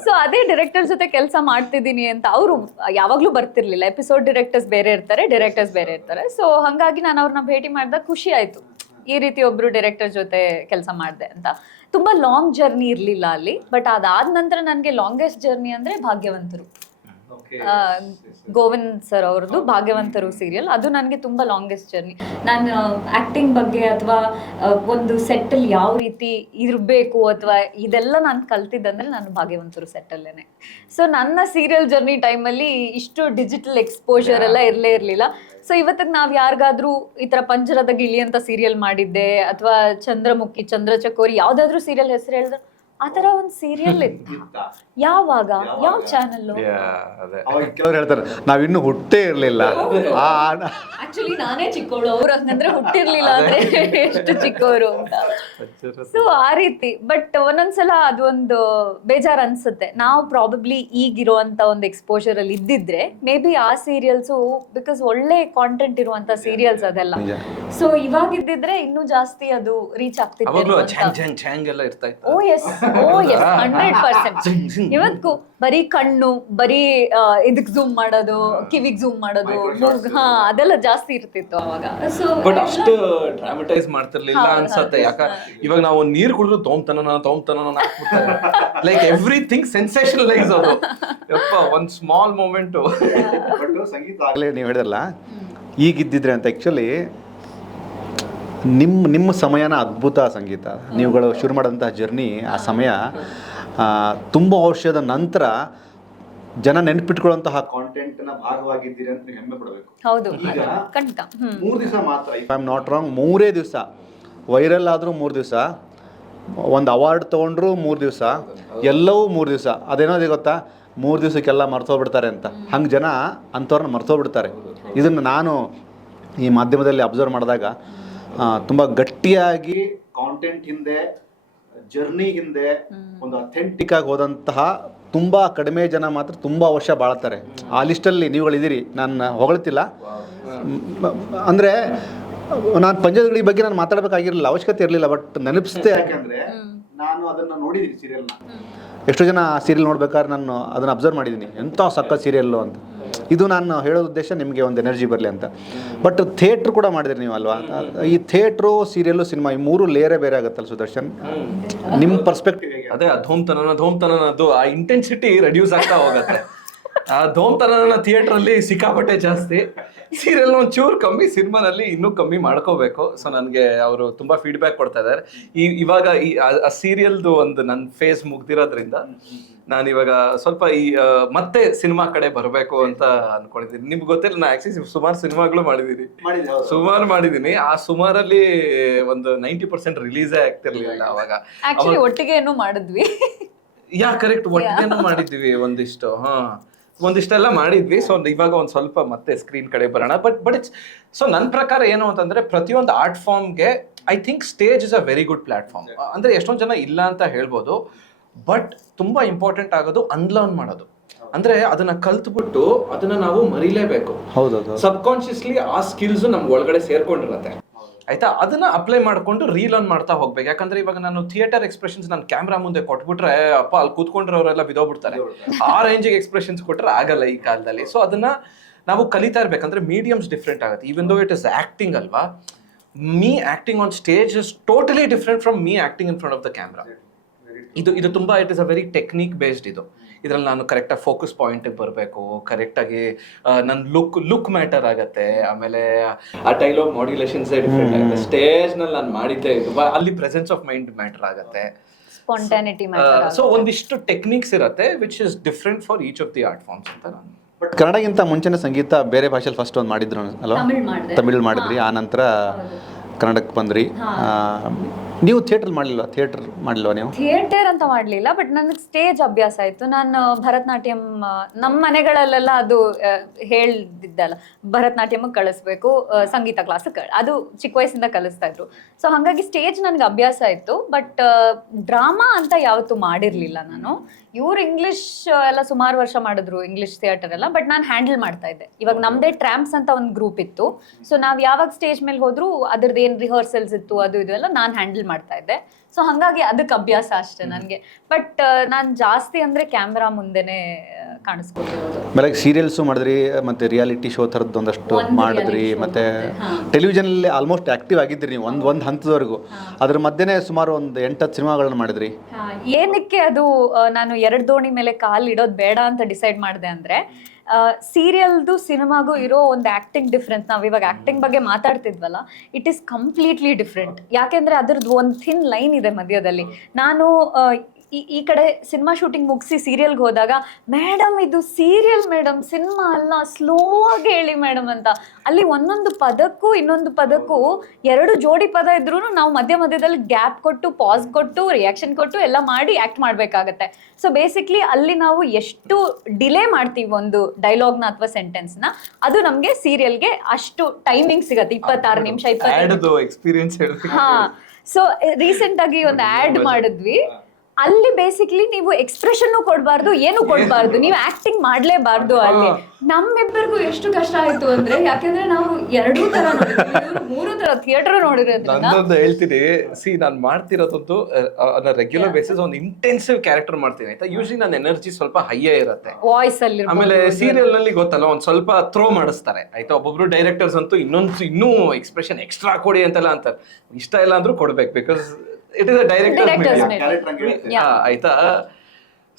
ಸೊ ಅದೇ ಡೈರೆಕ್ಟರ್ ಜೊತೆ ಕೆಲಸ ಮಾಡ್ತಿದ್ದೀನಿ ಅಂತ ಅವರು ಯಾವಾಗ್ಲೂ ಬರ್ತಿರ್ಲಿಲ್ಲ. ಎಪಿಸೋಡ್ ಡೈರೆಕ್ಟರ್ಸ್ ಬೇರೆ ಇರ್ತಾರೆ, ಡೈರೆಕ್ಟರ್ಸ್ ಬೇರೆ ಇರ್ತಾರೆ. ಸೊ ಹಂಗಾಗಿ ನಾನು ಅವ್ರನ್ನ ಭೇಟಿ ಮಾಡಿದಾಗ ಖುಷಿ ಆಯ್ತು, ಈ ರೀತಿ ಒಬ್ರು ಡೈರೆಕ್ಟರ್ ಜೊತೆ ಕೆಲಸ ಮಾಡಿದೆ ಅಂತ. ತುಂಬಾ ಲಾಂಗ್ ಜರ್ನಿ ಇರ್ಲಿಲ್ಲ ಅಲ್ಲಿ, ಬಟ್ ಅದಾದ ನಂತರ ನನಗೆ ಲಾಂಗೆಸ್ಟ್ ಜರ್ನಿ ಅಂದ್ರೆ ಭಾಗ್ಯವಂತರು. ಗೋವಿಂದ್ ಸರ್ ಅವ್ರದ್ದು ಭಾಗ್ಯವಂತರು ಸೀರಿಯಲ್. ಅದು ನನಗೆ ತುಂಬಾ ಲಾಂಗೆಸ್ಟ್ ಜರ್ನಿ. ನಾನು ಆಕ್ಟಿಂಗ್ ಬಗ್ಗೆ ಅಥವಾ ಒಂದು ಸೆಟ್ಟಲ್ಲಿ ಯಾವ ರೀತಿ ಇರಬೇಕು ಅಥವಾ ಇದೆಲ್ಲ ನಾನು ಕಲ್ತಿದ್ದಂದ್ರೆ ನಾನು ಭಾಗ್ಯವಂತರು ಸೆಟ್ಟಲ್ಲೇನೆ. ಸೊ ನನ್ನ ಸೀರಿಯಲ್ ಜರ್ನಿ ಟೈಮಲ್ಲಿ ಇಷ್ಟು ಡಿಜಿಟಲ್ ಎಕ್ಸ್ಪೋಜರ್ ಎಲ್ಲ ಇರಲಿಲ್ಲ. ಸೊ ಇವತ್ತಿಗೆ ನಾವು ಯಾರಿಗಾದ್ರೂ ಈ ತರ ಪಂಜರದ ಗಿಳಿ ಅಂತ ಸೀರಿಯಲ್ ಮಾಡಿದ್ದೆ ಅಥವಾ ಚಂದ್ರಮುಖಿ, ಚಂದ್ರಚಕೋರಿ ಯಾವ್ದಾದ್ರು ಸೀರಿಯಲ್ ಹೆಸರು ಹೇಳಿದ್ರೆ ಆ ತರ ಒಂದ್ ಸೀರಿಯಲ್ ಇತ್ತು. ಯಾವಾಗ ಯಾವ ಚಾನಲ್? ಅದೇ ಕೆಲವ್ರು ಹೇಳ್ತಾರೆ ನಾವ್ ಇನ್ನು ಹುಟ್ಟೇ ಇರ್ಲಿಲ್ಲ. ಆಕ್ಚುಲಿ ನಾನೇ ಚಿಕ್ಕವಳು, ಅವ್ರು ಹಂಗಂದ್ರೆ ಹುಟ್ಟಿರ್ಲಿಲ್ಲ ಅಂದ್ರೆ ಎಷ್ಟು ಚಿಕ್ಕವರು ಅಂತ. ಸೊ ಆ ರೀತಿ. ಬಟ್ ಒಂದೊಂದ್ಸಲ ಅದೊಂದು ಬೇಜಾರ್ ಅನ್ಸುತ್ತೆ. ನಾವು ಪ್ರಾಬಬ್ಲಿ ಈಗಿರುವಂತ ಒಂದು ಎಕ್ಸ್ಪೋಜರ್ ಅಲ್ಲಿ ಇದ್ದಿದ್ರೆ ಮೇ ಬಿ ಆ ಸೀರಿಯಲ್ಸು, ಬಿಕಾಸ್ ಒಳ್ಳೆ ಕಾಂಟೆಂಟ್ ಇರುವಂತ ಸೀರಿಯಲ್ಸ್ ಅದೆಲ್ಲ. ಸೊ ಇವಾಗ ಇದ್ದಿದ್ರೆ ಇನ್ನೂ ಜಾಸ್ತಿ ಅದು ರೀಚ್ ಅವಾಗ್ಲೂ ಆಗ್ತಿತ್ತು. ಛ್ಯಾಂಗ್ ಛ್ಯಾಂಗ್ ಎಲ್ಲ ಇರ್ತಾ ಇತ್ತು. ಓ ಎಸ್ 100%. ಇವತ್ತು ಬರೀ ಕಣ್ಣು, ಬರೀ ಇದಕ್ ಝೂಮ್ ಮಾಡೋದು, ಕಿವಿಗ್ ಝೂಮ್ ಮಾಡೋದು, ಅದೆಲ್ಲ ಜಾಸ್ತಿ ಇರ್ತಿತ್ತು ಅವಾಗ. ಸೊ ಬಟ್ ಅಷ್ಟು ಡ್ರಾಮಟೈಸ್ ಮಾಡ್ತಿರ್ಲಿಲ್ಲ ಅನ್ಸತ್ತೆ. ಯಾಕ ಇವಾಗ ನಾವು ನೀರ್ ಕುಡಿದ್ರು ತೋಮ್ತನ ಲೈಕ್ ಎವ್ರಿಥಿಂಗ್ ಸೆನ್ಸೇಷನಲೈಸ್ ಅದು. ಯಪ್ಪ ಒಂದ್ ಸ್ಮಾಲ್ ಮೂಮೆಂಟ್. ಸಂಗೀತ ಆಗಲೇ ನೀವು ಹೇಳಿದ್ರಲ್ಲ ಈಗಿದ್ದಿದ್ರೆ ಅಂತ. ಆ್ಯಕ್ಚುಲಿ ನಿಮ್ಮ ಸಮಯನ ಅದ್ಭುತ ಸಂಗೀತ. ನೀವುಗಳು ಶುರು ಮಾಡಿದಂತಹ ಜರ್ನಿ, ಆ ಸಮಯ ತುಂಬ ವರ್ಷದ ನಂತರ ಜನ ನೆನಪಿಟ್ಕೊಳ್ಳುವಂತಹ ಕಾಂಟೆಂಟ್ನ ಭಾಗವಾಗಿದ್ದೀರಿ ಅಂತ ನೀವು ಹೆಮ್ಮೆ ಪಡಬೇಕು. ಹೌದು, ಈಗ ಖಂಡಿತ. 3 ದಿವಸ ಮಾತ್ರ, if I am not wrong, 3 ದಿವಸ ವೈರಲ್ ಆದರೂ 3 ದಿವಸ, ಒಂದು ಅವಾರ್ಡ್ ತೊಗೊಂಡ್ರು 3 ದಿವಸ, ಎಲ್ಲವೂ 3 ದಿವಸ. ಅದೇನೋದು ಗೊತ್ತಾ, 3 ದಿವಸಕ್ಕೆಲ್ಲ ಮರ್ತೋಗ್ಬಿಡ್ತಾರೆ ಅಂತ. ಹಂಗೆ ಜನ ಅಂಥವ್ರನ್ನ ಮರ್ತೋಗ್ಬಿಡ್ತಾರೆ. ಇದನ್ನು ನಾನು ಈ ಮಾಧ್ಯಮದಲ್ಲಿ ಅಬ್ಸರ್ವ್ ಮಾಡಿದಾಗ ತುಂಬ ಗಟ್ಟಿಯಾಗಿ ಕಾಂಟೆಂಟ್ ಹಿಂದೆ, ಜರ್ನಿ ಹಿಂದೆ ಒಂದು ಅಥೆಂಟಿಕ್ ಆಗಿ ಹೋದಂತಹ ತುಂಬ ಕಡಿಮೆ ಜನ ಮಾತ್ರ ತುಂಬ ವರ್ಷ ಬಾಳ್ತಾರೆ. ಆ ಲಿಸ್ಟಲ್ಲಿ ನೀವುಗಳಿದ್ದೀರಿ. ನಾನು ಹೊಗಳ್ತಿಲ್ಲ. ಅಂದರೆ ನಾನು ಪಂಜದಗುಳಿ ಬಗ್ಗೆ ನಾನು ಮಾತಾಡಬೇಕಾಗಿರಲಿಲ್ಲ, ಅವಶ್ಯಕತೆ ಇರಲಿಲ್ಲ. ಬಟ್ ನೆನಪಿಸ್ತೆ, ಯಾಕೆಂದರೆ ನಾನು ಅದನ್ನು ನೋಡಿದ್ದೀನಿ ಸೀರಿಯಲ್ನ. ಎಷ್ಟೋ ಜನ ಆ ಸೀರಿಯಲ್ ನೋಡ್ಬೇಕಾದ್ರೆ ನಾನು ಅದನ್ನು ಅಬ್ಸರ್ವ್ ಮಾಡಿದ್ದೀನಿ, ಎಂಥ ಸಕ್ಕ ಸೀರಿಯಲ್ಲು ಅಂತ. ಇದು ನಾನು ಹೇಳೋ ಉದ್ದೇಶ ನಿಮಗೆ ಒಂದು ಎನರ್ಜಿ ಬರಲಿ ಅಂತ. ಬಟ್ ಥಿಯೇಟ್ರ್ ಕೂಡ ಮಾಡಿದ್ರಿ ನೀವು ಅಲ್ವಾ? ಈ ಥಿಯೇಟ್ರು, ಸೀರಿಯಲ್ಲು, ಸಿನಿಮಾ ಈ 3 ಲೇಯರೇ ಬೇರೆ ಆಗುತ್ತಲ್ಲ ಸುದರ್ಶನ್? ನಿಮ್ಮ ಪರ್ಸ್ಪೆಕ್ಟಿವ್ ಹೇಗೆ? ಅದೇ ಆ ಧೋಮ್ತನದ್ದು ಆ ಇಂಟೆನ್ಸಿಟಿ ರೆಡ್ಯೂಸ್ ಆಗ್ತಾ ಹೋಗುತ್ತೆ. ಆ ಧೋಮ್ತನ ಥಿಯೇಟರ್ ಅಲ್ಲಿ ಸಿಕ್ಕಾಪಟ್ಟೆ ಜಾಸ್ತಿ, ಸೀರಿಯಲ್ ಒಂಚೂರು ಕಮ್ಮಿ, ಸಿನಿಮಾನಲ್ಲಿ ಇನ್ನೂ ಕಮ್ಮಿ ಮಾಡ್ಕೋಬೇಕು. ಸೊ ನನಗೆ ಅವರು ತುಂಬಾ ಫೀಡ್ಬ್ಯಾಕ್ ಕೊಡ್ತಾ ಇದ್ದಾರೆ. ಇವಾಗ ಈ ಆ ಸೀರಿಯಲ್ದು ಒಂದು ನನ್ನ ಫೇಸ್ ಮುಗ್ದಿರೋದ್ರಿಂದ ನಾನು ಇವಾಗ ಸ್ವಲ್ಪ ಮತ್ತೆ ಸಿನಿಮಾ ಕಡೆ ಬರಬೇಕು ಅಂತ ಅನ್ಕೊಂಡಿದ್ದೀನಿ. ನಿಮ್ಗೆ ಗೊತ್ತಿಲ್ಲ, ನಾ ಆಕ್ಚುಲಿ ಸುಮಾರು ಸಿನಿಮಾಗಳು ಮಾಡಿದ್ದೀನಿ. ಆ ಸುಮಾರಲ್ಲಿ ಒಂದು 90% ರಿಲೀಸೇ ಆಗ್ತಿರ್ಲಿಲ್ಲ ಅವಾಗ. ಆಕ್ಚುಲಿ ಒಟ್ಟಿಗೆ ಏನೋ ಮಾಡಿದ್ವಿ. ಯಾ ಕರೆಕ್ಟ್, ಒಟ್ಟಿಗೆನೂ ಮಾಡಿದ್ವಿ ಒಂದಿಷ್ಟೆಲ್ಲ ಮಾಡಿದ್ವಿ. ಸೊ ಇವಾಗ ಒಂದು ಸ್ವಲ್ಪ ಮತ್ತೆ ಸ್ಕ್ರೀನ್ ಕಡೆ ಬರೋಣ. ಬಟ್ ಇಟ್ಸ್ ಸೊ ನನ್ನ ಪ್ರಕಾರ ಏನು ಅಂತಂದ್ರೆ, ಪ್ರತಿಯೊಂದು ಆರ್ಟ್ ಫಾರ್ಮ್ಗೆ I think stage is a very good platform. ಅಂದ್ರೆ ಎಷ್ಟೊಂದು ಜನ ಇಲ್ಲ ಅಂತ ಹೇಳ್ಬೋದು, ಬಟ್ ತುಂಬಾ ಇಂಪಾರ್ಟೆಂಟ್ ಆಗೋದು ಅನ್ಲರ್ನ್ ಮಾಡೋದು. ಅಂದ್ರೆ ಅದನ್ನ ಕಲ್ತ್ಬಿಟ್ಟು ಅದನ್ನ ನಾವು ಮರಿಲೇಬೇಕು. ಹೌದೌದು. ಸಬ್ ಕಾನ್ಶಿಯಸ್ಲಿ ಆ ಸ್ಕಿಲ್ಸ್ ನಮ್ಗೆ ಒಳಗಡೆ ಸೇರ್ಕೊಂಡಿರತ್ತೆ, ಆಯ್ತಾ? ಅದನ್ನ ಅಪ್ಲೈ ಮಾಡ್ಕೊಂಡು ರೀಲರ್ನ್ ಮಾಡ್ತಾ ಹೋಗ್ಬೇಕು. ಯಾಕಂದ್ರೆ ಇವಾಗ ನಾನು ಥಿಯೇಟರ್ ಎಕ್ಸ್ಪ್ರೆಷನ್ಸ್ ನಾನು ಕ್ಯಾಮ್ರಾ ಮುಂದೆ ಕೊಟ್ಬಿಟ್ರೆ ಅಪ್ಪ ಅಲ್ಲಿ ಕೂತ್ಕೊಂಡ್ರವರೆಲ್ಲ ಬಿದೋಗ್ಬಿಡ್ತಾರೆ. ಆ ರೇಂಜಿಗೆ ಎಕ್ಸ್ಪ್ರೆಷನ್ಸ್ ಕೊಟ್ರೆ ಆಗಲ್ಲ ಈ ಕಾಲದಲ್ಲಿ. ಸೊ ಅದನ್ನ ನಾವು ಕಲಿತಾ ಇರ್ಬೇಕಂದ್ರೆ ಮೀಡಿಯಮ್ಸ್ ಡಿಫ್ರೆಂಟ್ ಆಗುತ್ತೆ. Even though it is acting ಅಲ್ವಾ, me acting on stage is totally different from me acting in front of the camera. ಇದು ತುಂಬಾ it is a very technique based. ಇದರಲ್ಲಿ ನಾನು ಕರೆಕ್ಟಾಗಿ ಫೋಕಸ್ ಪಾಯಿಂಟಿಗೆ ಬರಬೇಕು, ಕರೆಕ್ಟಾಗಿ ನನ್ನ ಲುಕ್ ಮ್ಯಾಟರ್ ಆಗತ್ತೆ. ಆಮೇಲೆ ಆ ಡೈಲಾಗ್ ಮಾಡ್ಯುಲೇಷನ್ಸ್ ಡಿಫ್ರೆಂಟ್ ಆಗುತ್ತೆ. ಸ್ಟೇಜ್ನಲ್ಲಿ ನಾನು ಮಾಡಿದ್ದೆ ಅಲ್ಲಿ ಪ್ರೆಸೆನ್ಸ್ ಆಫ್ ಮೈಂಡ್ ಮ್ಯಾಟರ್ ಆಗತ್ತೆ, ಸ್ಪಾಂಟಾನಿಟಿ. ಸೊ ಒಂದಿಷ್ಟು ಟೆಕ್ನಿಕ್ಸ್ ಇರುತ್ತೆ which is different for each of the art forms ಅಂತ ನಾನು. ಬಟ್ ಕನ್ನಡಗಿಂತ ಮುಂಚೆನೇ ಸಂಗೀತ ಬೇರೆ ಭಾಷೆಯಲ್ಲಿ ಫಸ್ಟ್ ಒಂದು ಮಾಡಿದ್ರು ಅಲ್ವಾ? ತಮಿಳ್ ಮಾಡಿದ್ರಿ, ಆ ನಂತರ ಕನ್ನಡಕ್ಕೆ ಬಂದ್ರಿ. ನೀವು ಥಿಯೇಟರ್ ಮಾಡಲಿಲ್ವಾ ನೀವು? ಥಿಯೇಟರ್ ಅಂತ ಮಾಡಲಿಲ್ಲ, ಬಟ್ ನನಗೆ ಸ್ಟೇಜ್ ಅಭ್ಯಾಸ ಆಯಿತು. ನಾನು ಭರತನಾಟ್ಯಂ ನಮ್ಮ ಮನೆಗಳಲ್ಲೆಲ್ಲ ಅದು ಹೇಳ್ದಿದ್ದಲ್ಲ, ಭರತನಾಟ್ಯಂ ಕಳಿಸ್ಬೇಕು, ಸಂಗೀತ ಕ್ಲಾಸ್ ಅದು ಚಿಕ್ಕ ವಯಸ್ಸಿಂದ ಕಲಿಸ್ತಾ ಇದ್ರು. ಸೊ ಹಾಗಾಗಿ ಸ್ಟೇಜ್ ನನಗೆ ಅಭ್ಯಾಸ ಇತ್ತು. ಬಟ್ ಡ್ರಾಮಾ ಅಂತ ಯಾವತ್ತೂ ಮಾಡಿರಲಿಲ್ಲ ನಾನು. ಇವ್ರು ಇಂಗ್ಲಿಷ್ ಎಲ್ಲ ಸುಮಾರು ವರ್ಷ ಮಾಡಿದ್ರು, ಇಂಗ್ಲಿಷ್ ಥಿಯೇಟರ್ ಎಲ್ಲ. ಬಟ್ ನಾನು ಹ್ಯಾಂಡಲ್ ಮಾಡ್ತಾ ಇದ್ದೆ. ಇವಾಗ ನಮ್ಮದೇ ಟ್ರ್ಯಾಂಪ್ಸ್ ಅಂತ ಒಂದು ಗ್ರೂಪ್ ಇತ್ತು. ಸೊ ನಾವು ಯಾವಾಗ ಸ್ಟೇಜ್ ಮೇಲೆ ಹೋದ್ರು ಅದ್ರದ್ದು ಏನು ರಿಹರ್ಸಲ್ಸ್ ಇತ್ತು ಅದು ಇದು ಎಲ್ಲ ನಾನು ಹ್ಯಾಂಡಲ್ ಹ್ಯಾಂಡಲ್ ಮಾಡ್ತಾ ಇದ್ದೆ. ಸೊ ಹಾಗಾಗಿ ಅದಕ್ಕೆ ಅಭ್ಯಾಸ ಅಷ್ಟೇ ನನಗೆ. ಬಟ್ ನಾನು ಜಾಸ್ತಿ ಅಂದ್ರೆ ಕ್ಯಾಮ್ರಾ ಮುಂದೆನೆ ಕಾಣಿಸ್ಕೊತಿರೋದು. ಆಮೇಲೆ ಸೀರಿಯಲ್ಸು ಮಾಡಿದ್ರಿ, ಮತ್ತೆ ರಿಯಾಲಿಟಿ ಶೋ ಥರದ್ದು ಒಂದಷ್ಟು ಮಾಡಿದ್ರಿ, ಮತ್ತೆ ಟೆಲಿವಿಷನಲ್ಲಿ ಆಲ್ಮೋಸ್ಟ್ ಆಕ್ಟಿವ್ ಆಗಿದ್ರಿ ನೀವು ಒಂದು ಹಂತದವರೆಗೂ. ಅದ್ರ ಮಧ್ಯೆನೇ ಸುಮಾರು ಒಂದು 8-10 ಸಿನಿಮಾಗಳನ್ನ ಮಾಡಿದ್ರಿ. ಏನಕ್ಕೆ ಅದು ನಾನು 2 ದೋಣಿ ಮೇಲೆ ಕಾಲು ಇಡೋದು ಬೇಡ ಅಂತ ಡಿಸೈಡ್ ಮಾಡಿದೆ ಅಂದ್ರೆ, ಸೀರಿಯಲ್ದು ಸಿನಿಮಾಗೂ ಇರೋ ಒಂದು ಆಕ್ಟಿಂಗ್ ಡಿಫ್ರೆನ್ಸ್, ನಾವು ಇವಾಗ ಆಕ್ಟಿಂಗ್ ಬಗ್ಗೆ ಮಾತಾಡ್ತಿದ್ವಲ್ಲ, ಇಟ್ ಈಸ್ ಕಂಪ್ಲೀಟ್ಲಿ ಡಿಫ್ರೆಂಟ್. ಯಾಕೆಂದ್ರೆ ಅದ್ರದ್ದು ಒಂದು ಥಿನ್ ಲೈನ್ ಇದೆ ಮಧ್ಯದಲ್ಲಿ. ನಾನು ಈ ಕಡೆ ಸಿನಿಮಾ ಶೂಟಿಂಗ್ ಮುಗಿಸಿ ಸೀರಿಯಲ್ಗೆ ಹೋದಾಗ, ಮೇಡಮ್ ಇದು ಸೀರಿಯಲ್ ಮೇಡಮ್, ಸಿನಿಮಾ ಅಲ್ಲ, ಸ್ಲೋ ಆಗಿ ಹೇಳಿ ಮೇಡಮ್ ಅಂತ. ಅಲ್ಲಿ ಒಂದೊಂದು ಪದಕ್ಕೂ ಇನ್ನೊಂದು ಪದಕ್ಕೂ 2 ಜೋಡಿ ಪದ ಇದ್ರೂ ನಾವು ಮಧ್ಯದಲ್ಲಿ ಗ್ಯಾಪ್ ಕೊಟ್ಟು, ಪಾಸ್ ಕೊಟ್ಟು, ರಿಯಾಕ್ಷನ್ ಕೊಟ್ಟು ಎಲ್ಲ ಮಾಡಿ ಆಕ್ಟ್ ಮಾಡಬೇಕಾಗತ್ತೆ. ಸೊ ಬೇಸಿಕ್ಲಿ ಅಲ್ಲಿ ನಾವು ಎಷ್ಟು ಡಿಲೇ ಮಾಡ್ತೀವಿ ಒಂದು ಡೈಲಾಗ್ನ ಅಥವಾ ಸೆಂಟೆನ್ಸ್ನ, ಅದು ನಮಗೆ ಸೀರಿಯಲ್ಗೆ ಅಷ್ಟು ಟೈಮಿಂಗ್ ಸಿಗತ್ತೆ, 26 ನಿಮಿಷ 25 ಎಕ್ಸ್ಪೀರಿಯನ್ಸ್. ಹಾ. ಸೊ ರೀಸೆಂಟ್ ಆಗಿ ಒಂದು ಆಡ್ ಮಾಡಿದ್ವಿ. ಅಲ್ಲಿ ಬೇಸಿಕ್ಲಿ ನೀವು ಎಕ್ಸ್ಪ್ರೆಷನ್ ಕೊಡಬಾರ್ದು, ಏನು ಕೊಡಬಾರ್ದು, ನೀವು ಆಕ್ಟಿಂಗ್ ಮಾಡ್ಲೇಬಾರ್ದು. ಅಲ್ಲಿ ನಮ್ಮಿಬ್ಬರಿಗೂ ಎಷ್ಟು ಕಷ್ಟ ಆಯ್ತು ಅಂದ್ರೆ, ಯಾಕಂದ್ರೆ ನಾವು 2 ತರ 3 ತರ ಥಿಯೇಟರ್ ನೋಡಿರೋದ್ರಿಂದ. ನಂದೊಂದು ಹೇಳ್ತೀನಿ, ನಾನು ಮಾಡ್ತಿರೋದಂತೂ ರೆಗ್ಯುಲರ್ ಬೇಸಿಸ್ ಒಂದು ಇಂಟೆನ್ಸಿವ್ ಕ್ಯಾರೆಕ್ಟರ್ ಮಾಡ್ತೀನಿ ಆಯ್ತಾ. ಯೂಶಲಿ ನನ್ನ ಎನರ್ಜಿ ಸ್ವಲ್ಪ ಹೈಯೇ ಇರುತ್ತೆ ವಾಯ್ಸ್ ಅಲ್ಲಿ. ಆಮೇಲೆ ಸೀರಿಯಲ್ ನಲ್ಲಿ ಗೊತ್ತಲ್ಲ, ಒಂದ್ ಸ್ವಲ್ಪ ಥ್ರೋ ಮಾಡಿಸ್ತಾರೆ ಆಯ್ತಾ. ಒಬ್ಬೊಬ್ರು ಡೈರೆಕ್ಟರ್ಸ್ ಅಂತೂ ಇನ್ನೂ ಎಕ್ಸ್ಪ್ರೆಷನ್ ಎಕ್ಸ್ಟ್ರಾ ಕೊಡಿ ಅಂತೆಲ್ಲ ಅಂತಾರೆ. ಇಷ್ಟ ಇಲ್ಲ ಅಂದ್ರೂ ಕೊಡ್ಬೇಕು, because it is a directors ಆಯ್ತಾ.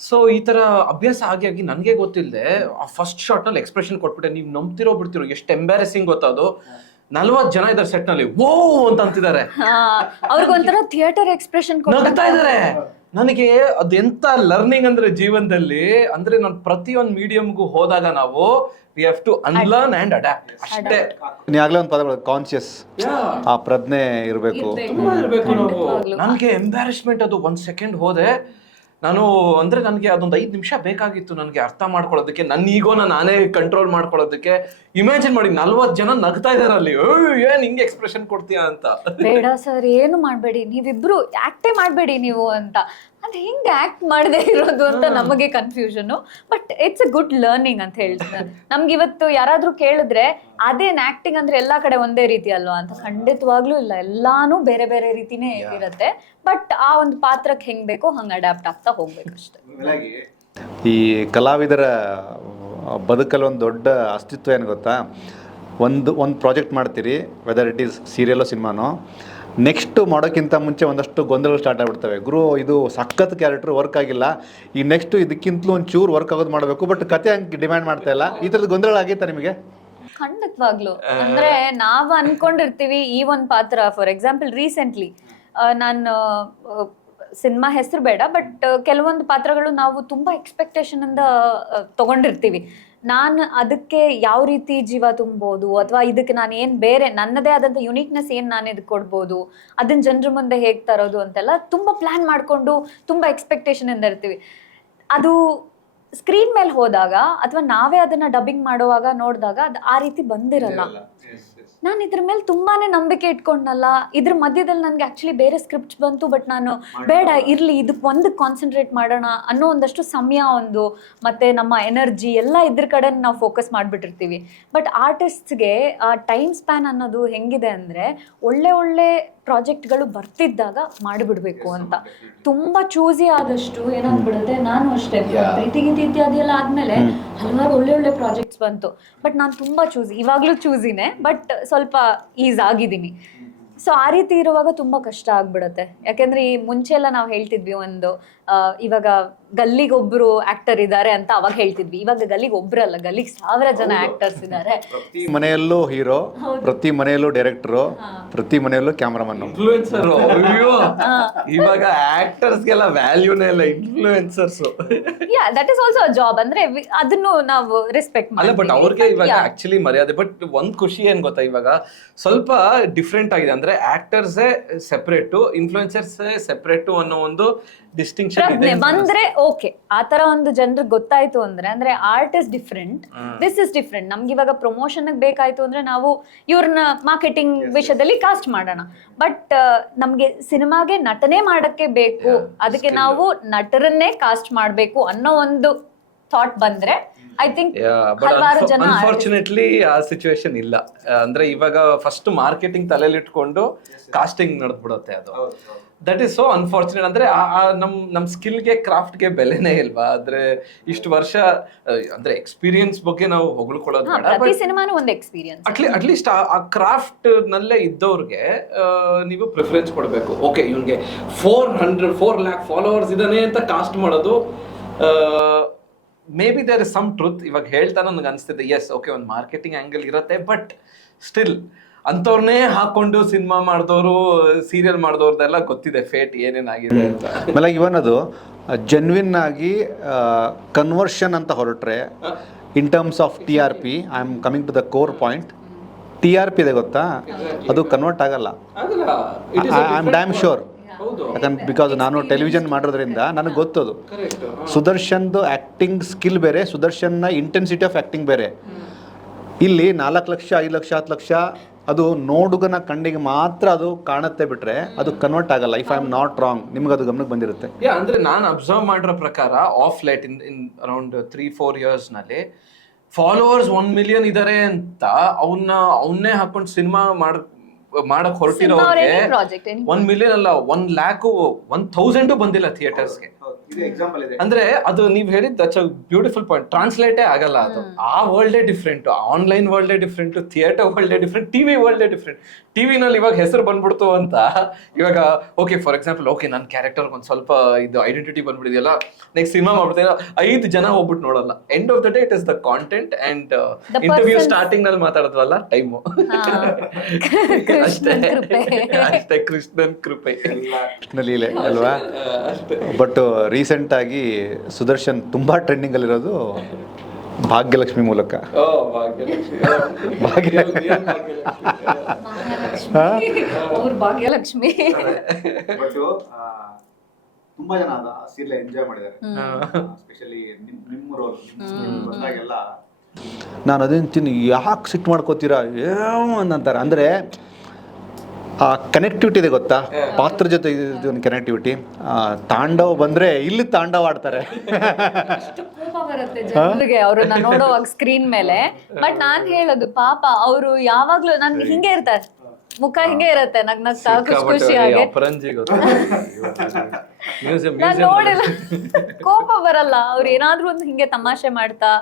ಸೊ ಈ ತರ ಅಭ್ಯಾಸ ಆಗಿ ನನಗೆ ಗೊತ್ತಿಲ್ಲದೆ ಆ ಫಸ್ಟ್ ಶಾಟ್ ನಲ್ಲಿ ಎಕ್ಸ್ಪ್ರೆಷನ್ ಕೊಟ್ಬಿಟ್ಟೆ. ನೀವು ನಂಬ್ತಿರೋ ಬಿಡ್ತಿರೋ, ಎಷ್ಟು ಎಂಬ್ಯಾರೆಸಿಂಗ್ ಗೊತ್ತದು. 40 ಜನ ಇದ್ದಾರೆ ಸೆಟ್ ನಲ್ಲಿ, ಓ ಅಂತ ಅಂತಿದ್ದಾರೆ, ಅವ್ರಿಗೊಂಥರ ಥಿಯೇಟರ್ ಎಕ್ಸ್ಪ್ರೆಷನ್ ನಗ್ತಾ ಇದಾರೆ. ನನಗೆ ಅದೆಂತ ಲರ್ನಿಂಗ್ ಅಂದ್ರೆ ಜೀವನದಲ್ಲಿ, ಅಂದ್ರೆ ನಾನು ಪ್ರತಿಯೊಂದು ಮೀಡಿಯಂಗೂ ಹೋದಾಗ ನಾವು we have to unlearn and adapt ಅಷ್ಟೇ. ನೀವು ಆಗ್ಲೇ ಒಂದು ಪದ ಕಾನ್ಶಿಯಸ್, ಆ ಪ್ರಜ್ಞೆ ಇರಬೇಕು. ನನಗೆ ಎಂಬ್ಯಾರಸ್ಮೆಂಟ್ ಅದು 1 ಸೆಕೆಂಡ್ ಹೋದೆ ನಾನು. ಅಂದ್ರೆ ನನಗೆ ಅದೊಂದು 5 ನಿಮಿಷ ಬೇಕಾಗಿತ್ತು ನನಗೆ ಅರ್ಥ ಮಾಡ್ಕೊಳ್ಳೋದಕ್ಕೆ, ನನ್ನ ಈಗೋನ ನಾನೇ ಕಂಟ್ರೋಲ್ ಮಾಡ್ಕೊಳ್ಳೋದಕ್ಕೆ. ಇಮ್ಯಾಜಿನ್ ಮಾಡಿ 40 ಜನ ನಗ್ತಾ ಇದಾರೆ ಅಲ್ಲಿ, ಏನ್ ಹಿಂಗೆ ಎಕ್ಸ್ಪ್ರೆಷನ್ ಕೊಡ್ತೀಯಾ ಅಂತ. ಬೇಡ ಸರ್, ಏನು ಮಾಡ್ಬೇಡಿ, ನೀವಿಬ್ರು ಆಕ್ಟೇ ಮಾಡ್ಬೇಡಿ ನೀವು ಅಂತ. ಅದು ಹೆಂಗೆ ಆಕ್ಟ್ ಮಾಡದೇ ಇರೋದು ಅಂತ ನಮಗೆ confusion. But it's a good learning ಅಂತ ಹೇಳ್ತೀನಿ. ನಮ್ಗೆ ಇವತ್ತು ಯಾರಾದ್ರೂ ಕೇಳಿದ್ರೆ ಅದೇನ್ ಆಕ್ಟಿಂಗ್ ಅಂದ್ರೆ ಎಲ್ಲಾ ಕಡೆ ಒಂದೇ ರೀತಿ ಅಲ್ವಾ ಅಂತ, ಖಂಡಿತವಾಗ್ಲೂ ಇಲ್ಲ, ಎಲ್ಲಾನು ಬೇರೆ ಬೇರೆ ರೀತಿನೇ ಇರುತ್ತೆ. ಬಟ್ ಆ ಒಂದು ಪಾತ್ರಕ್ಕೆ ಹೆಂಗ್ ಬೇಕೋ ಹಂಗ ಅಡ್ಯಾಪ್ಟ್ ಆಗ್ತಾ ಹೋಗ್ಬೇಕು ಅಷ್ಟೇ. ಈ ಕಲಾವಿದರ ಬದುಕಲ್ಲಿ ಒಂದು ದೊಡ್ಡ ಅಸ್ತಿತ್ವ ಏನು ಗೊತ್ತಾ, ಒಂದು ಪ್ರಾಜೆಕ್ಟ್ ಮಾಡ್ತೀರಿ, ವೆದರ್ ಇಟ್ ಈಸ್ ಸೀರಿಯಲ್ಲೋ ಸಿನಿಮಾನೋ, ನೆಕ್ಸ್ಟ್ ಮಾಡೋಕ್ಕಿಂತ ಮುಂಚೆ ಒಂದಷ್ಟು ಗೊಂದಲಗಳು ಸ್ಟಾರ್ಟ್ ಆಗಿಬಿಡ್ತವೆ. ಗುರು ಇದು ಸಖತ್ ಕ್ಯಾರೆಕ್ಟರ್ ವರ್ಕ್ ಆಗಿಲ್ಲ, ಈ ನೆಕ್ಸ್ಟ್ ಇದಕ್ಕಿಂತಲೂ ಒಂಚೂರು ವರ್ಕ್ ಆಗೋದು ಮಾಡಬೇಕು, ಬಟ್ ಕತೆ ಹಂಗೆ ಡಿಮ್ಯಾಂಡ್ ಮಾಡ್ತಾ ಇಲ್ಲ. ಈ ಥರದ ಗೊಂದಲಗಳಾಗೈತಾ ನಿಮಗೆ? ಖಂಡಿತವಾಗ್ಲು. ಅಂದ್ರೆ ನಾವು ಅನ್ಕೊಂಡಿರ್ತೀವಿ ಈ ಒಂದು ಪಾತ್ರ, ಫಾರ್ ಎಕ್ಸಾಂಪಲ್ ರೀಸೆಂಟ್ಲಿ ನಾನು ಸಿನಿಮಾ ಹೆಸರು ಬೇಡ, ಬಟ್ ಕೆಲವೊಂದು ಪಾತ್ರಗಳು ನಾವು ತುಂಬಾ ಎಕ್ಸ್ಪೆಕ್ಟೇಷನ್ ಇಂದ ತಗೊಂಡಿರ್ತೀವಿ. ನಾನು ಅದಕ್ಕೆ ಯಾವ ರೀತಿ ಜೀವ ತುಂಬೋದು, ಅಥವಾ ಇದಕ್ಕೆ ನಾನು ಏನು ಬೇರೆ ನನ್ನದೇ ಆದಂಥ ಯುನೀಕ್ನೆಸ್ ಏನು ನಾನು ಇದಕ್ಕೆ ಕೊಡ್ಬೋದು, ಅದನ್ನ ಜನರ ಮುಂದೆ ಹೇಗೆ ತರೋದು ಅಂತೆಲ್ಲ ತುಂಬ ಪ್ಲ್ಯಾನ್ ಮಾಡಿಕೊಂಡು ತುಂಬ ಎಕ್ಸ್ಪೆಕ್ಟೇಷನ್ ಇಂದ ಇರ್ತೀವಿ. ಅದು ಸ್ಕ್ರೀನ್ ಮೇಲೆ ಹೋದಾಗ ಅಥವಾ ನಾವೇ ಅದನ್ನ ಡಬ್ಬಿಂಗ್ ಮಾಡುವಾಗ ನೋಡಿದಾಗ ಅದು ಆ ರೀತಿ ಬಂದಿರಲ್ಲ. ನಾನು ಇದ್ರ ಮೇಲೆ ತುಂಬಾನೇ ನಂಬಿಕೆ ಇಟ್ಕೊಂಡಲ್ಲ. ಇದ್ರ ಮಧ್ಯದಲ್ಲಿ ನನಗೆ ಆಕ್ಚುಲಿ ಬೇರೆ ಸ್ಕ್ರಿಪ್ಟ್ಸ್ ಬಂತು, ಬಟ್ ನಾನು ಬೇಡ ಇರ್ಲಿ ಇದಕ್ಕೆ ಒಂದಕ್ಕೆ ಕಾನ್ಸಂಟ್ರೇಟ್ ಮಾಡೋಣ ಅನ್ನೋ ಒಂದಷ್ಟು ಸಮಯ ಮತ್ತೆ ನಮ್ಮ ಎನರ್ಜಿ ಎಲ್ಲ ಇದ್ರ ಕಡೆ ನಾವು ಫೋಕಸ್ ಮಾಡಿಬಿಟ್ಟಿರ್ತೀವಿ. ಬಟ್ ಆರ್ಟಿಸ್ಟ್ಗೆ ಆ ಟೈಮ್ ಸ್ಪ್ಯಾನ್ ಅನ್ನೋದು ಹೆಂಗಿದೆ ಅಂದರೆ, ಒಳ್ಳೆ ಪ್ರಾಜೆಕ್ಟ್ಗಳು ಬರ್ತಿದ್ದಾಗ ಮಾಡಿಬಿಡ್ಬೇಕು ಅಂತ. ತುಂಬ ಚೂಸಿ ಆದಷ್ಟು ಏನಾಗ್ಬಿಡುತ್ತೆ, ನಾನು ಅಷ್ಟೇ ಪ್ರೀತಿ ಗೀತಿ ಇತ್ಯಾದಿ ಎಲ್ಲ ಆದಮೇಲೆ ಹಲವಾರು ಒಳ್ಳೆ ಪ್ರಾಜೆಕ್ಟ್ಸ್ ಬಂತು, ಬಟ್ ನಾನು ತುಂಬ ಚೂಸಿ, ಇವಾಗಲೂ ಚೂಸಿನೇ, ಬಟ್ ಸ್ವಲ್ಪ ಈಸ್ ಆಗಿದ್ದೀನಿ. ಸೊ ಆ ರೀತಿ ಇರುವಾಗ ತುಂಬ ಕಷ್ಟ ಆಗ್ಬಿಡುತ್ತೆ. ಯಾಕೆಂದ್ರೆ ಈ ಮುಂಚೆ ಎಲ್ಲ ನಾವು ಹೇಳ್ತಿದ್ವಿ ಒಂದು ಇವಾಗ ಗಲ್ಲಿಗೊಬ್ರು ಆಕ್ಟರ್ ಇದ್ದಾರೆ ಅಂತ ಅವಾಗ ಹೇಳ್ತಿದ್ವಿ. ಇವಾಗ ಗಲ್ಲಿಗೆ ಒಬ್ರಲ್ಲ, ಗಲ್ಲಿಗೆ 1000 ಜನ ಆಕ್ಟರ್ಸ್ ಇದ್ದಾರೆ. ಪ್ರತಿ ಮನೆಯಲ್ಲೂ ಹೀರೋ, ಪ್ರತಿ ಮನೆಯಲ್ಲೂ ಡೈರೆಕ್ಟರ್, ಪ್ರತಿ ಮನೆಯಲ್ಲೂ ಕ್ಯಾಮ್ರಾಮನ್, ಇನ್ಫ್ಲೂಯೆನ್ಸರ್. ಇವಾಗ ಆಕ್ಟರ್ಸ್ಗೆಲ್ಲ ವ್ಯಾಲ್ಯೂನೇ ಇಲ್ಲ, influencers. Yeah, that is also a job. ಅಂದ್ರೆ ಅದನ್ನು ನಾವು ರೆಸ್ಪೆಕ್ಟ್ ಅಲ್ಲ, ಬಟ್ ಅವ್ರಿಗೆ ಇವಾಗ ಆಕ್ಚುಲಿ ಮರ್ಯಾದೆ. ಬಟ್ ಒಂದ್ ಖುಷಿ ಏನ್ ಗೊತ್ತಾ, ಇವಾಗ ಸ್ವಲ್ಪ ಡಿಫ್ರೆಂಟ್ ಆಗಿದೆ. ಅಂದ್ರೆ ಆಕ್ಟರ್ಸೇ ಸೆಪರೇಟು, ಇನ್ಫ್ಲೂಯೆನ್ಸರ್ಸೇ ಸೆಪರೇಟು ಅನ್ನೋ ಒಂದು ಡಿಸ್ಟಿಂಕ್ಷನ್ ಬಂದ್ರೆ ಓಕೆ. ಆ ತರ ಒಂದು ಜನರಿಗೆ ಗೊತ್ತಾಯ್ತು ಅಂದ್ರೆ art is different, this is different. ನಮ್ಗೆ ಇವಾಗ ಪ್ರಮೋಷನ್ ಬೇಕಾಯ್ತು ಅಂದ್ರೆ ನಾವು ಇವ್ರನ್ನ ಮಾರ್ಕೆಟಿಂಗ್ ವಿಷಯದಲ್ಲಿ ಕಾಸ್ಟ್ ಮಾಡೋಣ. ಬಟ್ ನಮ್ಗೆ ಸಿನಿಮಾಗೆ ನಟನೆ ಮಾಡಕ್ಕೆ ಬೇಕು, ಅದಕ್ಕೆ ನಾವು ನಟರನ್ನೇ ಕಾಸ್ಟ್ ಮಾಡ್ಬೇಕು ಅನ್ನೋ ಒಂದು ಥಾಟ್ ಬಂದ್ರೆ ಐ ಥಿಂಕ್ ಬಟ್ ಹಲವಾರು ಜನ ಅನ್ಫಾರ್ಚುನೇಟ್ಲಿ ಆ ಸಿಚುವೇಶನ್ ಇಲ್ಲ. ಅಂದ್ರೆ ಇವಾಗ ಫಸ್ಟ್ ಮಾರ್ಕೆಟಿಂಗ್ ತಲೆಯಲ್ಲಿ ಇಟ್ಕೊಂಡು ಕಾಸ್ಟಿಂಗ್ ನಡೆದ್ಬಿಡುತ್ತೆ ಅದು. That is so unfortunate. ಅಂದ್ರೆ ನಮ್ ಸ್ಕಿಲ್ಗೆ ಕ್ರಾಫ್ಟ್ಗೆ ಬೆಲೆನೇ ಇಲ್ವಾ? ಅಂದ್ರೆ ಇಷ್ಟು ವರ್ಷ ಅಂದ್ರೆ ಎಕ್ಸ್ಪೀರಿಯನ್ಸ್ ಬಗ್ಗೆ ನಾವು ಹೊಗಳ್ಕೊಳ್ಳೋದು ಬೇಡ, ಪ್ರತಿ ಸಿನಿಮಾನು ಒಂದು ಎಕ್ಸ್ಪೀರಿಯನ್ಸ್. ಅಟ್ಲೀಸ್ಟ್ ಆ ಕ್ರಾಫ್ಟ್ ನಲ್ಲೇ ಇದ್ದವ್ರಿಗೆ ನೀವು ಪ್ರಿಫರೆನ್ಸ್ ಕೊಡಬೇಕು. ಓಕೆ, ಇವ್ನಿಗೆ 4 lakh ಫಾಲೋವರ್ಸ್ ಇದಾನೆ ಅಂತ ಕಾಸ್ಟ್ ಮಾಡೋದು may be there is some truth. ಇವಾಗ ಹೇಳ್ತಾ ನನಗೆ ಅನಿಸ್ತಿದೆ, ಎಸ್ ಓಕೆ ಒಂದು ಮಾರ್ಕೆಟಿಂಗ್ ಆಂಗಲ್ ಇರುತ್ತೆ, ಬಟ್ ಸ್ಟಿಲ್ ಅಂಥವ್ರನ್ನೇ ಹಾಕೊಂಡು ಸಿನಿಮಾ ಮಾಡಿದವರು, ಸೀರಿಯಲ್ ಮಾಡಿದವ್ರದ್ದೆಲ್ಲ ಗೊತ್ತಿದೆ ಫೇಟ್ ಏನೇನಾಗಿದೆ ಅಂತ. ಆಮೇಲೆ ಇವನ್ ಅದು ಜೆನ್ವಿನ್ ಆಗಿ ಕನ್ವರ್ಷನ್ ಅಂತ ಹೊರಟ್ರೆ in terms of TRP, I am coming to the core point. TRP ಇದೆ ಗೊತ್ತಾ, ಅದು ಕನ್ವರ್ಟ್ ಆಗಲ್ಲ. I am damn sure. ಯಾಕಂದ್ರೆ ಬಿಕಾಸ್ ನಾನು ಟೆಲಿವಿಷನ್ ಮಾಡೋದ್ರಿಂದ ನನಗೆ ಗೊತ್ತದು. ಸುದರ್ಶನ್ದು ಆ್ಯಕ್ಟಿಂಗ್ ಸ್ಕಿಲ್ ಬೇರೆ, ಸುದರ್ಶನ್ನ ಇಂಟೆನ್ಸಿಟಿ ಆಫ್ ಆ್ಯಕ್ಟಿಂಗ್ ಬೇರೆ. ಇಲ್ಲಿ 4 ಲಕ್ಷ 5 ಲಕ್ಷ 10 ಲಕ್ಷ ಅದು ನೋಡುಗನ ಕಣ್ಣಿಗೆ ಮಾತ್ರ ಅದು ಕಾಣುತ್ತೆ, ಬಿಟ್ರೆ ಅದು ಕನ್ವರ್ಟ್ ಆಗಲ್ಲ. If I am not wrong, ನಿಮ್ಗೆ ಅದು ಗಮನಕ್ಕೆ ಬಂದಿರುತ್ತೆ. ಅಂದ್ರೆ ನಾನು ಅಬ್ಸರ್ವ್ ಮಾಡಿರೋ ಪ್ರಕಾರ of light in around 3-4 years ನಲ್ಲಿ ಫಾಲೋವರ್ಸ್ 1 million ಇದಾರೆ ಅಂತ ಅವನ್ನೇ ಹಾಕೊಂಡು ಸಿನಿಮಾ ಮಾಡಕ್ ಹೊರಟಿರೋರಿಗೆ 1 million ಅಲ್ಲ 1 lakh 1,000 ಬಂದಿಲ್ಲ ಥಿಯೇಟರ್ಸ್ಗೆ. ಅಂದ್ರೆ ಅದು ನೀವ್ ಹೇಳಿದ್ ದಟ್ಸ್ ಅ ಬ್ಯೂಟಿಫುಲ್ ಪಾಯಿಂಟ್. ಟ್ರಾನ್ಸ್ಲೇಟೇ ಆಗಲ್ಲ ಅದು. ಆ ವರ್ಲ್ಡೇ ಡಿಫ್ರೆಂಟ್, ಆನ್ಲೈನ್ ವರ್ಲ್ಡೇ ಡಿಫ್ರೆಂಟ್, ಥಿಯೇಟರ್ ವರ್ಲ್ಡೇ ಡಿಫ್ರೆಂಟ್, ಟಿವಿ ವರ್ಲ್ಡೇ ಡಿಫ್ರೆಂಟ್. ಟಿವಿನಲ್ಲಿ ಇವಾಗ ಹೆಸರು ಬಂದ್ಬಿಡ್ತು ಅಂತ ಇವಾಗ ಓಕೆ ಫಾರ್ ಎಕ್ಸಾಂಪಲ್, ಓಕೆ ನನ್ನ ಕ್ಯಾರೆಕ್ಟರ್ ಒಂದ್ ಸ್ವಲ್ಪ ಇದು ಐಡೆಂಟಿಟಿ ಬಂದ್ಬಿಡಿದೆಯಲ್ಲ, ನೆಕ್ಸ್ಟ್ ಸಿನಿಮಾ ಮಾಡ್ಬಿಡ್ತೀನಿ, 5 ಜನ ಹೋಗ್ಬಿಟ್ಟು ನೋಡಲ್ಲ. End of the day it is the content and interview starting ನಲ್ಲಿ ಮಾತಾಡದ್ವಲ್ಲ ಟೈಮು, ಅಷ್ಟೇ ಕೃಷ್ಣನ್ ಕೃಪೆ, ಕೃಷ್ಣ ಲೀಲೆ ಅಲ್ವಾ. ಬಟ್ ರೀಸೆಂಟ್ ಆಗಿ ಸುದರ್ಶನ್ ತುಂಬಾ ಟ್ರೆಂಡಿಂಗ್ ಅಲ್ಲಿರೋದು ಭಾಗ್ಯಲಕ್ಷ್ಮಿ ಮೂಲಕ. ಭಾಗ್ಯಲಕ್ಷ್ಮಿ ತುಂಬಾ ಜನ ಅದ ಸೀರಿಯಲ್ ಎಂಜಾಯ್ ಮಾಡಿದ್ದಾರೆ. ಸ್ಪೆಷಲಿ ನಿಮ್ಮ ರೋಲ್ ಬಂದಾಗೆಲ್ಲ ನಾನು ಅದಂತೀನಿ, ಯಾಕೆ ಸಿಟ್ ಮಾಡ್ಕೋತೀರಾ ಅಂತಾರೆ. ಅಂದ್ರೆ ಆ ಕನೆಕ್ಟಿವಿಟಿ ಇದೆ ಗೊತ್ತಾ, ಪಾತ್ರ ಜೊತೆ ಒಂದು ಕನೆಕ್ಟಿವಿಟಿ. ತಾಂಡವ್ ಬಂದ್ರೆ ಇಲ್ಲಿ ತಾಂಡವ್ ಆಡ್ತಾರೆ. ಜನರಿಗೆ ಅವ್ರನ್ನ ನೋಡೋವಾಗ ಸ್ಕ್ರೀನ್ ಮೇಲೆ. ಬಟ್ ನಾನ್ ಹೇಳೋದು ಪಾಪ ಅವರು ಯಾವಾಗ್ಲೂ ನನ್ ಹಿಂಗೆ ಇರ್ತಾರೆ, ಮುಖ ಹಿಂಗೆ ಇರತ್ತೆ, ನಗ್ನಗ್ತಾ ಖುಷಿಯಾಗಿ. ನಾನ್ ನೋಡಿಲ್ಲ, ಕೋಪ ಬರಲ್ಲ. ಅವ್ರು ಏನಾದ್ರೂ ಒಂದು ಹಿಂಗೆ ತಮಾಷೆ ಮಾಡ್ತಾ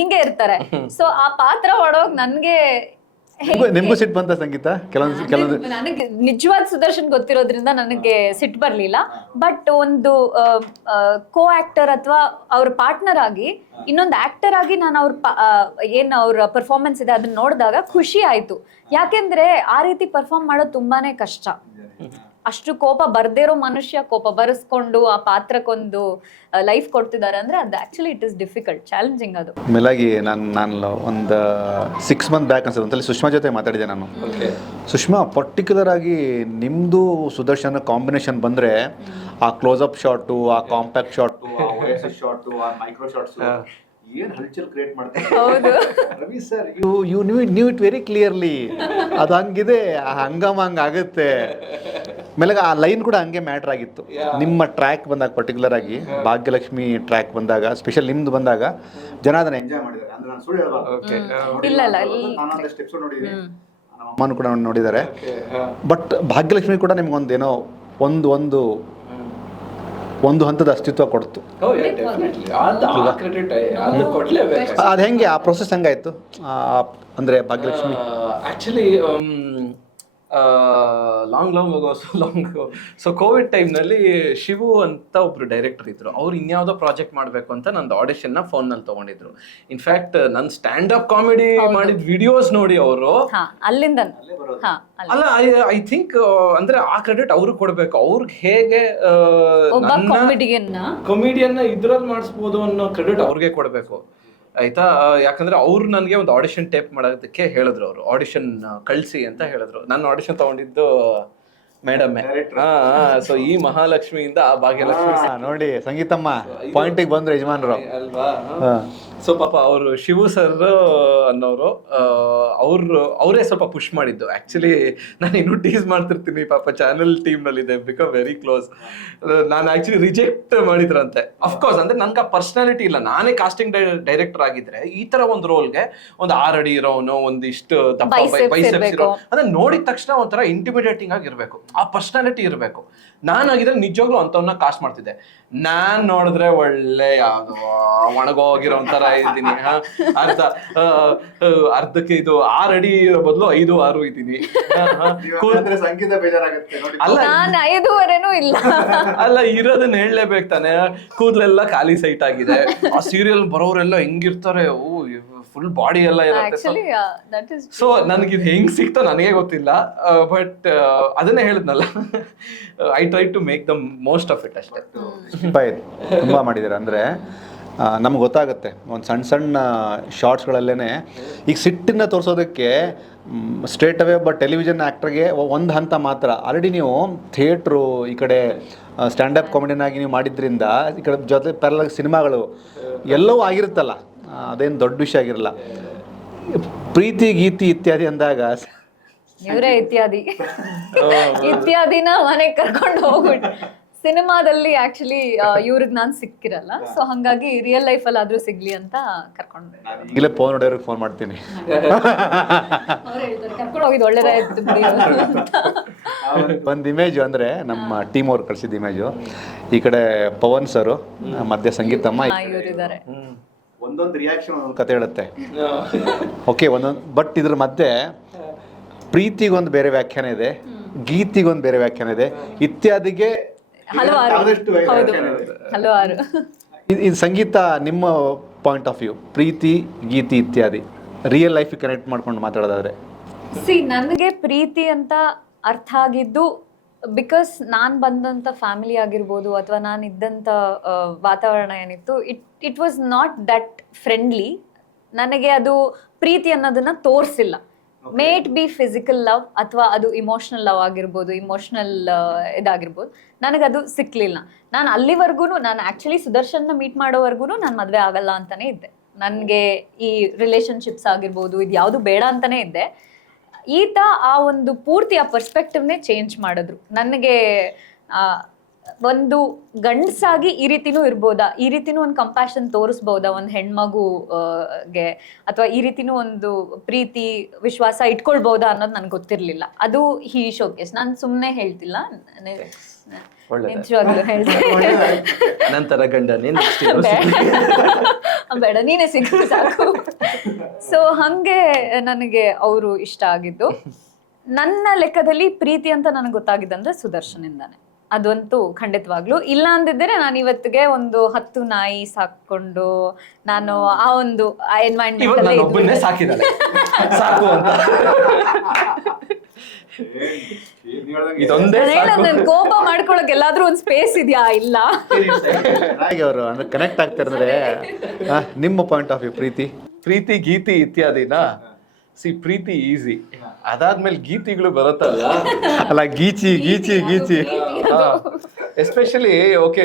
ಹಿಂಗೆ ಇರ್ತಾರೆ. ಸೊ ಆ ಪಾತ್ರ ಮಾಡೋವಾಗ ನನ್ಗೆ ನಿಮ್ಗೂ ಸಿಟ್ಟು ಬಂತ ಸಂಗೀತ? ಕೆಲವೊಂದು ನನಗೆ ನಿಜವಾದ ಸುದರ್ಶನ್ ಗೊತ್ತಿರೋದ್ರಿಂದ ನನಗೆ ಸಿಟ್ಟು ಬರ್ಲಿಲ್ಲ. ಬಟ್ ಒಂದು ಕೋ ಆಕ್ಟರ್ ಅಥವಾ ಅವ್ರ ಪಾರ್ಟ್ನರ್ ಆಗಿ ಇನ್ನೊಂದು ಆಕ್ಟರ್ ಆಗಿ ನಾನು ಏನ್ ಅವ್ರ ಪರ್ಫಾರ್ಮೆನ್ಸ್ ಇದೆ ಅದನ್ನ ನೋಡಿದಾಗ ಖುಷಿ ಆಯ್ತು. ಯಾಕೆಂದ್ರೆ ಆ ರೀತಿ ಪರ್ಫಾರ್ಮ್ ಮಾಡೋದು ತುಂಬಾನೇ ಕಷ್ಟ. ಅಷ್ಟು ಕೋಪ ಬರ್ದೇ ಇರೋ ಮನುಷ್ಯ ಕೋಪ ಬರೆಸ್ಕೊಂಡು ಆ ಪಾತ್ರಕ್ಕೊಂದು ಲೈಫ್ ಕೊಡ್ತಿದ್ದಾರೆ ಅಂದ್ರೆ ಅದು actually it is difficult, challenging. ಅದು ಮೇಲಾಗಿ ನಾನು ಒಂದು 6 months ಬ್ಯಾಕ್ ಅನ್ಸುತ್ತೆ ಒಂದ್ಸಲಿ ಸುಷ್ಮಾ ಜೊತೆ ಮಾತಾಡಿದೆ ನಾನು. ಸುಷ್ಮಾ, ಪರ್ಟಿಕ್ಯುಲರ್ ಆಗಿ ನಿಮ್ದು ಸುದರ್ಶನ ಕಾಂಬಿನೇಷನ್ ಬಂದ್ರೆ ಆ ಕ್ಲೋಸ್ ಅಪ್ ಶಾಟು, ಆ ಕಾಂಪ್ಯಾಕ್ಟ್ ಶಾಟು, ಆ ಶಾಟು, ಆ ಮೈಕ್ರೋ ಶಾಟ್ಸ್ ಏನ್ ಹಲ್ಚಲ್ ಕ್ರಿಯೇಟ್ ಮಾಡ್ತಾರೆ. ಹೌದು Ravi sir, you knew it very clearly. ಅದು ಹಂಗಿದೆ, ಹಂಗಮ್ಮ ಹಂಗಾಗುತ್ತೆ. ಮೇಲಾಗ ಆ ಲೈನ್ ಕೂಡ ಹಂಗೆ ಮ್ಯಾಟ್ರ್ ಆಗಿತ್ತು. ನಿಮ್ಮ ಟ್ರ್ಯಾಕ್ ಬಂದಾಗ, ಪರ್ಟಿಕ್ಯುಲರ್ ಆಗಿ ಭಾಗ್ಯಲಕ್ಷ್ಮಿ ಟ್ರ್ಯಾಕ್ ಬಂದಾಗ, ಸ್ಪೆಷಲ್ ನಿಮ್ದು ಬಂದಾಗ ಜನ ಅದನ್ನ ಎಂಜಾಯ್ ಮಾಡಿದ್ದಾರೆ. ಅಂದ್ರೆ ನಾನು ಸುಳ್ಳು ಹೇಳ್ಬಾರ್ದು, ಇಲ್ಲ ನಾನೊಂದಷ್ಟು ಎಪಿಸೋಡ್ ನೋಡಿದ್ದೀನಿ, ನಮ್ಮ ಅಮ್ಮನೂ ಕೂಡ ನೋಡಿದ್ದಾರೆ. ಬಟ್ ಭಾಗ್ಯಲಕ್ಷ್ಮಿ ಕೂಡ ನಿಮ್ಗೊಂದೇನೋ ಒಂದು ಹಂತದ ಅಸ್ತಿತ್ವ ಕೊಡ್ತು. ಅದು ಹೆಂಗೆ, ಆ ಪ್ರೊಸೆಸ್ ಹೆಂಗಾಯ್ತು? ಅಂದ್ರೆ Bhagyalakshmi actually long so Covid ಟೈಮ್ನಲ್ಲಿ ಶಿವು ಅಂತ ಒಬ್ರು ಡೈರೆಕ್ಟರ್ ಇದ್ರು. ಅವ್ರು ಇನ್ಯಾವುದೋ ಪ್ರಾಜೆಕ್ಟ್ ಮಾಡಬೇಕು ಅಂತ ನಂದು ಆಡಿಷನ್ನ ಫೋನ್ನಲ್ಲಿ ತೊಗೊಂಡಿದ್ರು. ಇನ್ಫ್ಯಾಕ್ಟ್ ನನ್ನ ಸ್ಟ್ಯಾಂಡ್ ಅಪ್ ಕಾಮಿಡಿ ಮಾಡಿದ ವಿಡಿಯೋಸ್ ನೋಡಿ ಅವರು ಅಲ್ಲಿಂದ ಅಲ್ಲ, ಐ ಥಿಂಕ್ ಅಂದ್ರೆ ಆ ಕ್ರೆಡಿಟ್ ಅವ್ರಿಗೆ ಕೊಡ್ಬೇಕು. ಅವ್ರಿಗೆ ಹೇಗೆ ಕಾಮಿಡಿಯನ್ನ ಇದ್ರಲ್ಲಿ ಮಾಡಿಸ್ಬೋದು ಅನ್ನೋ ಕ್ರೆಡಿಟ್ ಅವ್ರಿಗೆ ಕೊಡ್ಬೇಕು, ಆಯ್ತಾ? ಯಾಕಂದ್ರೆ ಅವ್ರು ನನಗೆ ಒಂದು ಆಡಿಷನ್ ಟೇಪ್ ಮಾಡೋದಕ್ಕೆ ಹೇಳಿದ್ರು. ಅವರು ಆಡಿಷನ್ ಕಳಿಸಿ ಅಂತ ಹೇಳಿದ್ರು. ನಾನು ಆಡಿಷನ್ ತಗೊಂಡಿದ್ದು ಮೇಡಮ್. ಸೊ ಈ ಮಹಾಲಕ್ಷ್ಮಿಯಿಂದ ಆ ಭಾಗ್ಯಲಕ್ಷ್ಮಿ ನೋಡಿ ಸಂಗೀತಮ್ಮ ಪಾಯಿಂಟಿಗೆ ಬಂದ್ರು ಯಜಮಾನ್ರು ಅಲ್ವಾ. ಸೊ ಪಾಪ ಅವರು ಶಿವು ಸರ್ ಅನ್ನೋರು ಅವರೇ ಸ್ವಲ್ಪ ಪುಷ್ ಮಾಡಿದ್ದು. ಆಕ್ಚುಲಿ ನಾನು ಇನ್ನೂ ಟೀಸ್ ಮಾಡ್ತಿರ್ತೀನಿ, ಪಾಪ ಚಾನೆಲ್ ಟೀಮ್ ನಲ್ಲಿ ಇದೆ, ಬಿಕಮ್ ವೆರಿ ಕ್ಲೋಸ್. ನಾನು ಆಕ್ಚುಲಿ ರಿಜೆಕ್ಟ್ ಮಾಡಿದ್ರಂತೆ. ಅಫ್ಕೋರ್ಸ್ ಅಂದ್ರೆ ನನ್ಗೆ ಆ ಪರ್ಸನಾಲಿಟಿ ಇಲ್ಲ. ನಾನೇ ಕಾಸ್ಟಿಂಗ್ ಡೈರೆಕ್ಟರ್ ಆಗಿದ್ರೆ ಈ ತರ ಒಂದು ರೋಲ್ಗೆ ಒಂದು 6 ಅಡಿ ಇರೋನು, ಒಂದಿಷ್ಟು ದಪ್ಪ ಬೈಸೆಪ್ಸ್ ಇರೋ, ಅಂದ್ರೆ ನೋಡಿದ ತಕ್ಷಣ ಒಂಥರ ಇಂಟಿಮಿಡೇಟಿಂಗ್ ಆಗಿರ್ಬೇಕು, ಆ ಪರ್ಸನಾಲಿಟಿ ಇರಬೇಕು. ನಾನಾಗಿದ್ರೆ ನಿಜವಾಗ್ಲೂ ಅಂತವನ್ನ ಕಾಸ್ಟ್ ಮಾಡ್ತಿದ್ದೆ. ನಾನ್ ನೋಡಿದ್ರೆ ಒಳ್ಳೆ ಯಾವ್ದು ಒಣಗೋಗಿರೋ ಒಂಥರ ಇದ್ದೀನಿ. ಅರ್ಧಕ್ಕೆ ಇದು 6 ಅಡಿ ಇರೋ ಬದಲು 5'6" ಇದ್ದೀನಿ. ಸಂಗೀತ ಬೇಜಾರಾಗುತ್ತೆ ಅಲ್ಲ, ನಾನು 5.5 ಇಲ್ಲ. ಅಲ್ಲ, ಇರೋದನ್ನ ಹೇಳಲೇಬೇಕು ತಾನೆ. ಕೂದಲೆಲ್ಲ ಖಾಲಿ ಸೈಟ್ ಆಗಿದೆ. ಆ ಸೀರಿಯಲ್ ಬರೋರೆಲ್ಲ ಹೆಂಗಿರ್ತಾರೆ, ಫುಲ್ ಬಾಡಿ ಎಲ್ಲ ಇರುತ್ತೆ. ಸೊ ನನಗೆ ಇದು ಹೆಂಗ್ ಸಿಕ್ತೋ ನನಗೆ ಗೊತ್ತಿಲ್ಲ, ಬಟ್ ಅದನ್ನೇ ಹೇಳಿದ್ನಲ್ಲ, I try to make the most of it ಅಷ್ಟೇ. ತುಂಬ ಮಾಡಿದ್ದಾರೆ. ಅಂದರೆ ನಮ್ಗೆ ಗೊತ್ತಾಗುತ್ತೆ ಒಂದು ಸಣ್ಣ ಸಣ್ಣ ಶಾರ್ಟ್ಸ್ಗಳಲ್ಲೇ ಈಗ ಸಿಟ್ಟನ್ನು ತೋರಿಸೋದಕ್ಕೆ ಸ್ಟ್ರೇಟ್ ಅವೇ ಒಬ್ಬ ಟೆಲಿವಿಷನ್ ಆ್ಯಕ್ಟ್ರಿಗೆ ಒಂದು ಹಂತ ಮಾತ್ರ. ಆಲ್ರೆಡಿ ನೀವು ಥಿಯೇಟ್ರು, ಈ ಕಡೆ ಸ್ಟ್ಯಾಂಡಪ್ ಕಾಮಿಡಿಯನ್ ಆಗಿ ನೀವು ಮಾಡಿದ್ರಿಂದ ಈ ಕಡೆ ಜೊತೆ ಪ್ಯಾರಲಾಗಿ ಸಿನಿಮಾಗಳು ಎಲ್ಲವೂ ಆಗಿರುತ್ತಲ್ಲ, ಅದೇನು ದೊಡ್ಡ ವಿಷಯ ಆಗಿರಲ್ಲ. ಪ್ರೀತಿ ಗೀತಿ ಇತ್ಯಾದಿ ಅಂದಾಗ ಇವರೇ ಇತ್ಯಾದಿನ ಮನೆಗೆ ಕರ್ಕೊಂಡು ಹೋಗ್ಬಿಟ್ಟು ಸಿನಿಮಾದಲ್ಲಿ ಆಕ್ಚುಲಿ ಇವ್ರಿಗೆ ನಾನು ಸಿಕ್ಕಿರಲ್ಲ. ಸೊ ಹಂಗಾಗಿ ರಿಯಲ್ ಲೈಫ್ ಅಲ್ಲಿ ಆದ್ರೂ ಸಿಗ್ಲಿ ಅಂತ ಕರ್ಕೊಂಡು ಈಗಲೇ ಫೋನ್ ಹೊಡೆಯವ್ರಿಗೆ ಫೋನ್ ಮಾಡ್ತೀನಿ. ಕರ್ಕೊಂಡು ಹೋಗಿದ್ದು ಒಳ್ಳೇದಾಯ್ತು ಬಿಡಿ. ಒಂದು ಇಮೇಜು ಅಂದರೆ ನಮ್ಮ ಟೀಮ್ ಅವ್ರು ಕಳಿಸಿದ ಇಮೇಜು. ಈ ಕಡೆ ಪವನ್ ಸರು, ಮಧ್ಯ ಸಂಗೀತಮ್ಮ, ಇವರಿದ್ದಾರೆ. ಒಂದೊಂದು ರಿಯಾಕ್ಷನ್ ಒಂದೊಂದು ಕತೆ ಹೇಳುತ್ತೆ. ಓಕೆ, ಒಂದೊಂದು. ಬಟ್ ಇದ್ರ ಮಧ್ಯೆ ಪ್ರೀತಿಗೊಂದು ಬೇರೆ ವ್ಯಾಖ್ಯಾನ ಇದೆ, ಗೀತಿಗೊಂದು ಬೇರೆ ವ್ಯಾಖ್ಯಾನ ಇದೆ, ಇತ್ಯಾದಿಗೆ ಹಲವಾರು. ಇದು ಸಂಗೀತ ನಿಮ್ಮ ಪಾಯಿಂಟ್ ಆಫ್ ವ್ಯೂ, ಪ್ರೀತಿ ಗೀತಿ ಇತ್ಯಾದಿ ರಿಯಲ್ ಲೈಫ್ ಕನೆಕ್ಟ್ ಮಾಡ್ಕೊಂಡು ಮಾತಾಡೋದಾದ್ರೆ? ನನಗೆ ಪ್ರೀತಿ ಅಂತ ಅರ್ಥ ಆಗಿದ್ದು ಬಿಕಾಸ್ ನಾನು ಬಂದಂಥ ಫ್ಯಾಮಿಲಿ ಆಗಿರ್ಬೋದು ಅಥವಾ ನಾನು ಇದ್ದಂಥ ವಾತಾವರಣ ಏನಿತ್ತು, it was not that friendly. ನನಗೆ ಅದು ಪ್ರೀತಿ ಅನ್ನೋದನ್ನ ತೋರಿಸಿಲ್ಲ. May it be physical love ಅಥವಾ ಅದು ಇಮೋಷನಲ್ ಲವ್ ಆಗಿರ್ಬೋದು, ಇಮೋಷನಲ್ ಇದಾಗಿರ್ಬೋದು, ನನಗದು ಸಿಕ್ಲಿಲ್ಲ. ನಾನು ಅಲ್ಲಿವರೆಗೂ, ನಾನು ಆ್ಯಕ್ಚುಲಿ ಸುದರ್ಶನ್ನ ಮೀಟ್ ಮಾಡೋವರೆಗೂ ನಾನು ಮದುವೆ ಆಗಲ್ಲ ಅಂತಾನೆ ಇದ್ದೆ. ನನಗೆ ಈ ರಿಲೇಷನ್ಶಿಪ್ಸ್ ಆಗಿರ್ಬೋದು ಇದು ಯಾವುದು ಬೇಡ ಅಂತಾನೆ ಇದ್ದೆ. ಈತ ಆ ಒಂದು ಪೂರ್ತಿ ಆ ಪರ್ಸ್ಪೆಕ್ಟಿವ್ನೇ ಚೇಂಜ್ ಮಾಡಿದ್ರು. ನನಗೆ ಒಂದು ಗಂಡಸಾಗಿ ಈ ರೀತಿನೂ ಇರ್ಬೋದಾ, ಈ ರೀತಿನೂ ಒಂದು ಕಂಪ್ಯಾಷನ್ ತೋರಿಸ್ಬೋದಾ ಒಂದು ಹೆಣ್ಮಗುಗೆ, ಅಥವಾ ಈ ರೀತಿನೂ ಒಂದು ಪ್ರೀತಿ ವಿಶ್ವಾಸ ಇಟ್ಕೊಳ್ಬೋದಾ ಅನ್ನೋದು ನನಗೆ ಗೊತ್ತಿರಲಿಲ್ಲ. ಅದು ಹಿ ಶೋಕೇಸ್. ನಾನು ಸುಮ್ಮನೆ ಹೇಳ್ತಿಲ್ಲ, ನಿಜವಾಗ್ಲೂ ಹೇಳ್ತೀನಿ. ನಂತರ ಗಂಡ ಬೇಡ, ನೀನೇ ಸಿಕ್ಕರು ಸಾಕು. ಸೊ ಹಂಗೆ ನನಗೆ ಅವರು ಇಷ್ಟ ಆಗಿದ್ದು. ನನ್ನ ಲೆಕ್ಕದಲ್ಲಿ ಪ್ರೀತಿ ಅಂತ ನನಗೆ ಗೊತ್ತಾಗಿದ್ದಂದ್ರೆ ಸುದರ್ಶನಿಂದಾನೆ. ಅದಂತೂ ಖಂಡಿತವಾಗ್ಲು. ಇಲ್ಲ ಅಂದಿದ್ರೆ ನಾನು ಇವತ್ತಿಗೆ ಒಂದು 10 ನಾಯಿ ಸಾಕೊಂಡು ನಾನು ಆ ಒಂದು ಎನ್ವೈರನ್ಮೆಂಟ್ ಸಾಕು ಅಂತ ಕೋಪ ಮಾಡ್ಕೊಳಕ್ ಎಲ್ಲಾದ್ರೂ ಒಂದು ಸ್ಪೇಸ್ ಇದೆಯಾ? ಇಲ್ಲ. ಅವರು ಅಂದ್ರೆ ಕನೆಕ್ಟ್ ಆಗ್ತಾರೆ ಅಂದ್ರೆ ನಿಮ್ಮ ಪಾಯಿಂಟ್ ಆಫ್ ವ್ಯೂ ಪ್ರೀತಿ ಗೀತಿ ಇತ್ಯಾದಿನ. ಪ್ರೀತಿ ಈಸಿ, ಅದಾದ್ಮೇಲೆ ಗೀತಿಗಳು ಬರುತ್ತಲ್ಲ, ಅಲ್ಲ ಗೀಚಿ ಗೀಚಿ ಗೀಚಿ ಎಸ್ಪೆಷಲಿ. ಓಕೆ,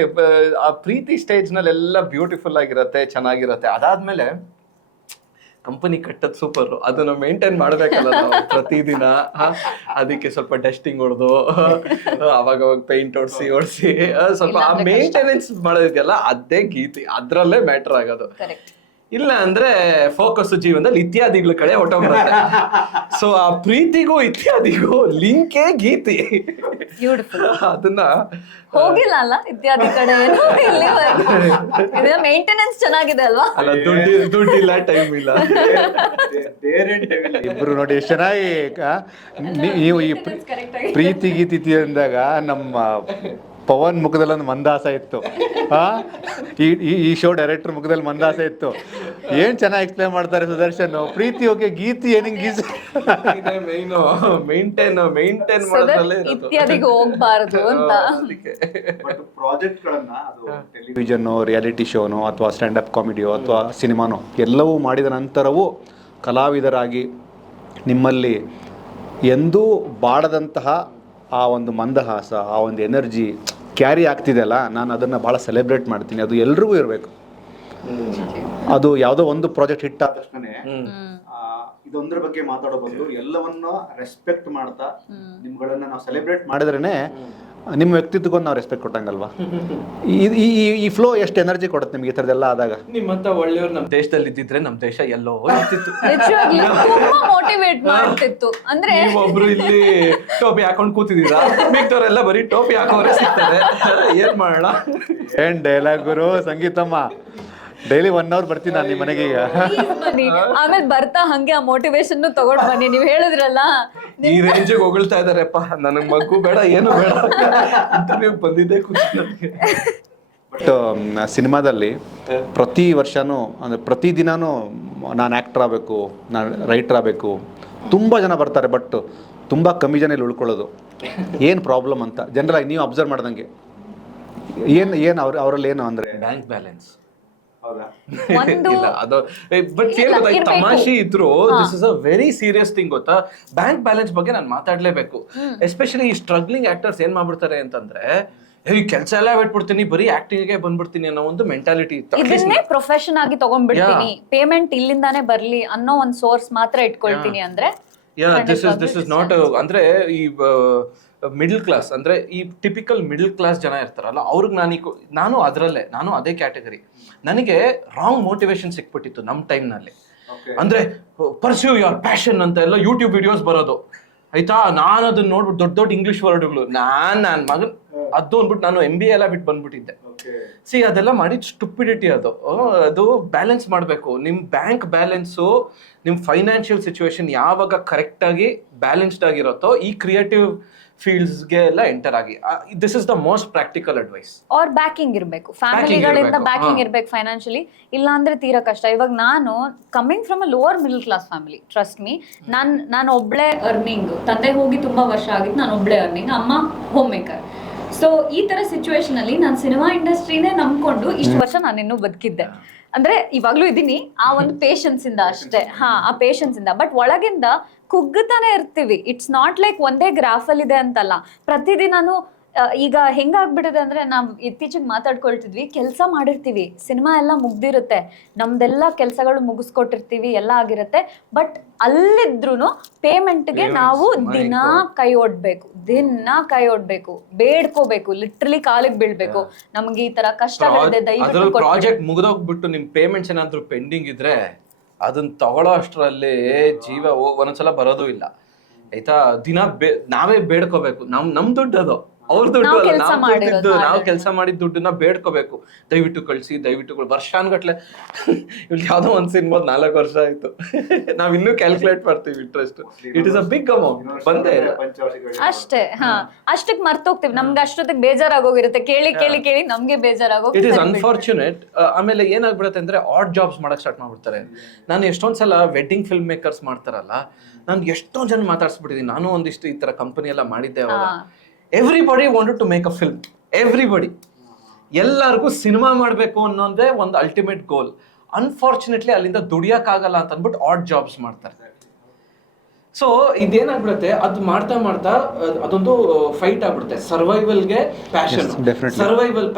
ಆ ಪ್ರೀತಿ ಸ್ಟೇಜ್ ನಲ್ಲೆಲ್ಲ ಬ್ಯೂಟಿಫುಲ್ ಆಗಿರತ್ತೆ, ಚೆನ್ನಾಗಿರತ್ತೆ. ಅದಾದ್ಮೇಲೆ ಕಂಪನಿ ಕಟ್ಟದ್ ಸೂಪರ್, ಅದನ್ನ ಮೇಂಟೈನ್ ಮಾಡ್ಬೇಕಲ್ಲ ನಾವು ಪ್ರತಿದಿನ. ಅದಕ್ಕೆ ಸ್ವಲ್ಪ ಡಸ್ಟಿಂಗ್ ಹೊಡೆದು ಅವಾಗ ಪೇಂಟ್ ಹೊಡ್ಸಿ ಸ್ವಲ್ಪ ಆ ಮೇಂಟೆನೆನ್ಸ್ ಮಾಡೋದಿದೆಯಲ್ಲ, ಅದೇ ಗೀತಿ, ಅದ್ರಲ್ಲೇ ಮ್ಯಾಟರ್ ಆಗೋದು. ಇಲ್ಲ ಅಂದ್ರೆ ಫೋಕಸ್ ಜೀವನದಲ್ಲಿ ಇತ್ಯಾದಿಗಳ ಕಡೆ ಹೊಟ್ಟೋಗ್ಬರುತ್ತೆ. ಸೊ ಆ ಪ್ರೀತಿಗೂ ಇತ್ಯಾದಿಗೂ ಲಿಂಕೇ ಗೀತಿ. ಅದನ್ನ ಹೋಗಿಲ್ಲ ಅಲ್ಲ ಇತ್ಯಾದಿ ಕಡೆ, ಮೇಂಟೆನೆನ್ಸ್ ಚೆನ್ನಾಗಿದೆ ಅಲ್ವಾ? ಅಲ್ಲ, ದುಡ್ಡಿಲ್ಲ, ಟೈಮ್ ಇಲ್ಲ. ಇಬ್ರು ನೋಡಿ ಎಷ್ಟು ಚೆನ್ನಾಗಿ ನೀವು ಈ ಪ್ರೀತಿ ಗೀತಿ ಅಂದಾಗ ನಮ್ಮ ಪವನ್ ಮುಖದಲ್ಲಿ ಒಂದು ಮಂದಾಸ ಇತ್ತು, ಈ ಶೋ ಡೈರೆಕ್ಟರ್ ಮುಖದಲ್ಲಿ ಮಂದಾಸ ಇತ್ತು. ಏನ್ ಚೆನ್ನಾಗಿ ಎಕ್ಸ್ಪ್ಲೇನ್ ಮಾಡ್ತಾರೆ ಸುದರ್ಶನ್. ಪ್ರೀತಿ ಓಕೆ, ಗೀತಿ ಏನಿಂಗ್ ಮೇಂಟೈನ್ ಇತ್ಯಾದಿಗೆ ಹೋಗ್ಬಾರದು ಅಂತ. ಪ್ರಾಜೆಕ್ಟ್ಗಳನ್ನ ಟೆಲಿವಿಷನ್, ರಿಯಾಲಿಟಿ ಶೋನೋ ಅಥವಾ ಸ್ಟ್ಯಾಂಡಪ್ ಕಾಮಿಡಿಯೋ ಅಥವಾ ಸಿನಿಮಾನೋ ಎಲ್ಲವೂ ಮಾಡಿದ ನಂತರವೂ ಕಲಾವಿದರಾಗಿ ನಿಮ್ಮಲ್ಲಿ ಎಂದೂ ಬಾಡದಂತಹ ಆ ಒಂದು ಮಂದಹಾಸ, ಆ ಒಂದು ಎನರ್ಜಿ ಕ್ಯಾರಿ ಆಗ್ತಿದೆಯಲ್ಲ, ನಾನು ಅದನ್ನು ಭಾಳ ಸೆಲೆಬ್ರೇಟ್ ಮಾಡ್ತೀನಿ. ಅದು ಎಲ್ರಿಗೂ ಇರಬೇಕು. ಅದು ಯಾವುದೋ ಒಂದು ಪ್ರಾಜೆಕ್ಟ್ ಹಿಟ್ ಆದ ತಕ್ಷಣ ಇದೊಂದ್ರ ಬಗ್ಗೆ ಮಾತಾಡೋ ಬದಲು ಎಲ್ಲವನ್ನ ರೆಸ್ಪೆಕ್ಟ್ ಮಾಡ್ತಾ ನಿಮ್ಗಳನ್ನ ನಾವು ಸೆಲೆಬ್ರೇಟ್ ಮಾಡಿದ್ರೇನೆ ನಿಮ್ಮ ವ್ಯಕ್ತಿತ್ವಕ್ಕೆ ನಾವು ರೆಸ್ಪೆಕ್ಟ್ ಕೊಟ್ಟಂಗಲ್ವಾ? ಈ ಫ್ಲೋ ಎಷ್ಟು ಎನರ್ಜಿ ಕೊಡುತ್ತೆ ನಿಮ್ಗೆ ಈ ಥರದ್ದೆಲ್ಲ ಆದಾಗ? ನಿಮ್ಮಂತ ಒಳ್ಳೆಯವ್ರು ನಮ್ಮ ದೇಶದಲ್ಲಿ ಇದ್ದಿದ್ರೆ ನಮ್ಮ ದೇಶ ಎಲ್ಲೋ ಇರ್ತಿತ್ತು. ತುಂಬಾ ಮೋಟಿವೇಟ್ ಮಾಡ್ತಿತ್ತು. ಅಂದ್ರೆ ಒಬ್ರು ಇಲ್ಲಿ ಟೋಪಿ ಹಾಕೊಂಡ್ ಕೂತಿದ್ದೀರಾ, ಮಿಕ್ತವ್ರೆಲ್ಲ ಬರೀ ಟೋಪಿ ಹಾಕೋರೆ ಸಿಗ್ತಾರೆ. ಏನ್ ಮಾಡೋಣ? ಏನ್ ಡೈಲಾಗ್ ಗುರು ಸಂಗೀತಮ್ಮ, ಡೈಲಿ 1 hour ಬರ್ತೀನಿ ನಾನು ನಿಮ್ಮ ಮನೆಗೆ ಈಗ. ಬನ್ನಿ, ಆಮೇಲೆ ಬರ್ತಾ ಹಂಗೆ ಆ ಮೋಟಿವೇಶನ್ ತಗೊಂಡ್ ಬನ್ನಿ. ನೀವ್ ಹೇಳಿದ್ರಲ್ಲ ಈ ರೇಂಜಿಗೆ ಹೊಗಳ್ತಾ ಇದಾರೆಪ್ಪ, ನನಗ್ ಮಗು ಬೇಡ ಏನು ಬೇಡ ಇಂಟರ್ವ್ಯೂ ಬಂದಿದ್ದೆ ಖುಷಿ ನನಗೆ. ಬಟ್ ಸಿನಿಮಾದಲ್ಲಿ ಪ್ರತಿ ವರ್ಷನೂ ಅಂದರೆ ಪ್ರತಿದಿನನೂ ನಾನು ಆ್ಯಕ್ಟರ್ ಆಗಬೇಕು, ನಾನು ರೈಟರ್ ಆಗಬೇಕು, ತುಂಬ ಜನ ಬರ್ತಾರೆ. ಬಟ್ ತುಂಬ ಕಮ್ಮಿ ಜನ ಇಲ್ಲಿ ಉಳ್ಕೊಳ್ಳೋದು. ಏನು ಪ್ರಾಬ್ಲಮ್ ಅಂತ ಜನರಲಾಗಿ ನೀವು ಅಬ್ಸರ್ವ್ ಮಾಡ್ದಂಗೆ ಏನು ಅವರಲ್ಲಿ ಏನು ಅಂದರೆ ಬ್ಯಾಂಕ್ ಬ್ಯಾಲೆನ್ಸ್ ಒಂದು ಇಲ್ಲ ಅದು. ಬಟ್ ತಮಾಷೆ ಇದ್ರು this is a very serious thing ಗೊತ್ತಾ. ಬ್ಯಾಂಕ್ ಬ್ಯಾಲೆನ್ಸ್ ಬಗ್ಗೆ ನಾನು ಮಾತಾಡ್ಲೇಬೇಕು. ಎಸ್ಪೆಷಲಿ ಈ ಸ್ಟ್ರಗ್ಲಿಂಗ್ ಆಕ್ಟರ್ಸ್ ಏನ್ ಮಾಡ್ಬಿಡ್ತಾರೆ ಅಂತಂದ್ರೆ, ಈ ಕೆಲಸ ಎಲ್ಲ ಬಿಟ್ಬಿಡ್ತೀನಿ, ಬರೀ ಆಕ್ಟಿಂಗ್ ಗೆ ಬಂದ್ಬಿಡ್ತೀನಿ ಅನ್ನೋ ಒಂದು ಮೆಂಟಾಲಿಟಿ ಇತ್ತು. ಇದನ್ನೇ ಪ್ರೊಫೆಷನ್ ಆಗಿ ತಗೊಂಡ್ಬಿಡ್ತೀನಿ, ಪೇಮೆಂಟ್ ಇಲ್ಲಿಂದಾನೇ ಬರ್ಲಿ ಅನ್ನೋ ಒಂದು ಸೋರ್ಸ್ ಮಾತ್ರ ಇಟ್ಕೊಳ್ತೀನಿ ಅಂದ್ರೆ ದಿಸ್ ಇಸ್ ನಾಟ್ ಅಂದ್ರೆ ಈ ಮಿಡಲ್ ಕ್ಲಾಸ್ ಅಂದ್ರೆ ಈ ಟಿಪಿಕಲ್ ಮಿಡಲ್ ಕ್ಲಾಸ್ ಜನ ಇರ್ತಾರಲ್ಲ ಅವ್ರಿಗೆ ನಾನು ಅದೇ ಕ್ಯಾಟಗರಿ. ನನಗೆ ರಾಂಗ್ ಮೋಟಿವೇಶನ್ ಸಿಕ್ಬಿಟ್ಟಿತ್ತು ನಮ್ಮ ಟೈಮ್ನಲ್ಲಿ. ಅಂದ್ರೆ ಪರ್ಸ್ಯೂ ಯುವರ್ ಪ್ಯಾಷನ್ ಅಂತ ಎಲ್ಲ ಯೂಟ್ಯೂಬ್ ವಿಡಿಯೋಸ್ ಬರೋದು ಆಯ್ತಾ. ನಾನು ಅದನ್ನ ನೋಡ್ಬಿಟ್ಟು ದೊಡ್ಡ ದೊಡ್ಡ ಇಂಗ್ಲಿಷ್ ವರ್ಡ್ಗಳು ನನ್ನ ಮಗನ್ ಅದು ಅಂದ್ಬಿಟ್ಟು ನಾನು MBA ಎಲ್ಲ ಬಿಟ್ಟು ಬಂದ್ಬಿಟ್ಟಿದ್ದೆ. ಅದೆಲ್ಲ ಮಾಡಿ ಸ್ಟುಪಿಡಿಟಿ ಅದು ಬ್ಯಾಲೆನ್ಸ್ ಮಾಡಬೇಕು. ನಿಮ್ಮ ಬ್ಯಾಂಕ್ ಬ್ಯಾಲೆನ್ಸು, ನಿಮ್ಮ ಫೈನಾನ್ಷಿಯಲ್ ಸಿಚುವೇಶನ್ ಯಾವಾಗ ಕರೆಕ್ಟಾಗಿ ಬ್ಯಾಲೆನ್ಸ್ಡ್ ಆಗಿರುತ್ತೋ ಈ ಕ್ರಿಯೇಟಿವ್ ಫೀಲ್ಡ್ಸ್ಗೆ ಎಲ್ಲ ಎಂಟರ್ ಆಗಿ. This is the most practical advice. ಅವ್ರ ಬ್ಯಾಕಿಂಗ್ ಇರಬೇಕು, ಫ್ಯಾಮಿಲಿಗಳಿಂದ ಬ್ಯಾಕಿಂಗ್ ಇರ್ಬೇಕು ಫೈನಾನ್ಷಿಯಲಿ. ಇಲ್ಲ ಅಂದ್ರೆ ತೀರಾ ಕಷ್ಟ. ಇವಾಗ ನಾನು coming from a lower middle class family, trust me. ನಾನು ಒಬ್ಳೆ ಅರ್ನಿಂಗ್, ತಂದೆ ಹೋಗಿ ತುಂಬಾ ವರ್ಷ ಆಗಿತ್ತು, ನಾನು ಒಬ್ಳೆ ಅರ್ನಿಂಗ್, ಅಮ್ಮ ಹೋಮ್ ಮೇಕರ್. ಸೊ ಈ ತರ ಸಿಚುವೇಶನ್ ಅಲ್ಲಿ ನಾನು ಸಿನಿಮಾ ಇಂಡಸ್ಟ್ರಿನೇ ನಂಬ್ಕೊಂಡು ಇಷ್ಟು ವರ್ಷ ನಾನು ಇನ್ನೂ ಬದುಕಿದ್ದೆ. ಅಂದ್ರೆ ಇವಾಗ್ಲೂ ಇದೀನಿ ಆ ಒಂದು ಪೇಷನ್ಸ್ ಇಂದ ಅಷ್ಟೇ. ಆ ಪೇಷನ್ಸ್ ಇಂದ. ಬಟ್ ಒಳಗಿಂದ ಕುಗ್ಗುತ್ತಾನೆ ಇರ್ತೀವಿ. ಇಟ್ಸ್ ನಾಟ್ ಲೈಕ್ ಒಂದೇ ಗ್ರಾಫ್ ಅಲ್ಲಿ ಇದೆ ಅಂತಲ್ಲ. ಪ್ರತಿದಿನಾನು ಈಗ ಹೆಂಗಾಗ್ಬಿಟ್ಟಿದೆ ಅಂದ್ರೆ, ನಾವು ಇತ್ತೀಚೆಗೆ ಮಾತಾಡ್ಕೊಳ್ತಿದ್ವಿ, ಕೆಲಸ ಮಾಡಿರ್ತೀವಿ, ಸಿನಿಮಾ ಎಲ್ಲ ಮುಗ್ದಿರುತ್ತೆ, ನಮ್ದೆಲ್ಲ ಕೆಲಸಗಳು ಮುಗಿಸ್ಕೊಟ್ಟಿರ್ತೀವಿ, ಎಲ್ಲ ಆಗಿರುತ್ತೆ. ಬಟ್ ಅಲ್ಲಿದ್ರು ಪೇಮೆಂಟ್ಗೆ ನಾವು ದಿನ ಕೈ ಒಡ್ಬೇಕು, ಬೇಡ್ಕೋಬೇಕು, ಲಿಟ್ರಲಿ ಕಾಲಿಗೆ ಬೀಳ್ಬೇಕು. ನಮ್ಗೆ ಈ ತರ ಕಷ್ಟಗಳಿದೆ, ದಯವಿಟ್ಟು ಪ್ರಾಜೆಕ್ಟ್ ಮುಗಿದೋಗ್ಬಿಟ್ಟು ನಿಮ್ ಪೇಮೆಂಟ್ಸ್ ಏನಾದ್ರು ಪೆಂಡಿಂಗ್ ಇದ್ರೆ ಅದನ್ನ ತಗೊಳ್ಳೋ ಅಷ್ಟರಲ್ಲಿ ಜೀವ ಒಂದೊಂದ್ಸಲ ಬರೋದು ಇಲ್ಲ ಆಯ್ತಾ. ದಿನ ನಾವೇ ಬೇಡ್ಕೋಬೇಕು. ನಮ್ ದುಡ್ಡು ಅದು, ಅವ್ರ ದುಡ್ಡು ಅಲ್ಲ. ನಾವು ಕೆಲಸ ಮಾಡಿದ ದುಡ್ಡನ್ನ ಬೇಡ್ಕೋಬೇಕು. ದಯವಿಟ್ಟು ಕಳ್ಸಿ, ವರ್ಷಾನ್ಗಟ್ಲೆ. ಇಲ್ಲಿ ಯಾವ್ದೋ ಒಂದ್ ಸಿನಿಮಾ 4 ವರ್ಷ ಆಯ್ತು, ನಾವ್ ಇನ್ನೂ ಕ್ಯಾಲ್ಕುಲೇಟ್ ಮಾಡ್ತೀವಿ interest. It is a big amount. ಬಂದೇ ಇಲ್ಲ ಅಷ್ಟೇ. ಅಷ್ಟಕ್ಕೆ ಮರ್ತೋಗ್ತೀವಿ. ನಮ್ಗೆ ಅಷ್ಟೊತ್ತಿಗೆ ಬೇಜಾರಾಗೋಗಿರುತ್ತೆ. ಕೇಳಿ ನಮ್ಗೆ ಬೇಜಾರಾಗೋಗಿ. It is unfortunate. ಆಮೇಲೆ ಏನಾಗ್ಬಿಡುತ್ತೆ ಅಂದ್ರೆ ಆಡ್ ಜಾಬ್ಸ್ ಮಾಡಕ್ ಸ್ಟಾರ್ಟ್ ಮಾಡ್ಬಿಡ್ತಾರೆ. ನಾನು ಎಷ್ಟೊಂದ್ಸಲ ವೆಡ್ಡಿಂಗ್ ಫಿಲ್ಮ್ ಮೇಕರ್ಸ್ ಮಾಡ್ತಾರಲ್ಲ, ನಾನು ಎಷ್ಟೊಂದ್ ಜನ ಮಾತಾಡ್ಸ್ಬಿಟ್ಟಿದ್ದೀನಿ. ನಾನು ಒಂದಿಷ್ಟು ಈ ತರ ಕಂಪನಿ ಎಲ್ಲ ಮಾಡಿದ್ದೆ ಅವಾಗ. Everybody wanted to make a film. Everybody, ಎಲ್ಲರಿಗೂ ಸಿನಿಮಾ ಮಾಡಬೇಕು ಅನ್ನೋದೇ ಒಂದು ಅಲ್ಟಿಮೇಟ್ ಗೋಲ್. ಅನ್ಫಾರ್ಚುನೇಟ್ಲಿ ಅಲ್ಲಿಂದ ದುಡಿಯಕ್ಕಾಗಲ್ಲ ಅಂತ ಅಂದ್ಬಿಟ್ಟು ಆಡ್ ಜಾಬ್ಸ್ ಮಾಡ್ತಾರೆ. ಸೊ ಇದೇನಾಗ್ಬಿಡುತ್ತೆ, ಅದು ಮಾಡ್ತಾ ಅದೊಂದು ಫೈಟ್ ಆಗ್ಬಿಡುತ್ತೆ. ಸರ್ವೈವಲ್ಗೆ ಪ್ಯಾಷನ್, ಸರ್ವೈವಲ್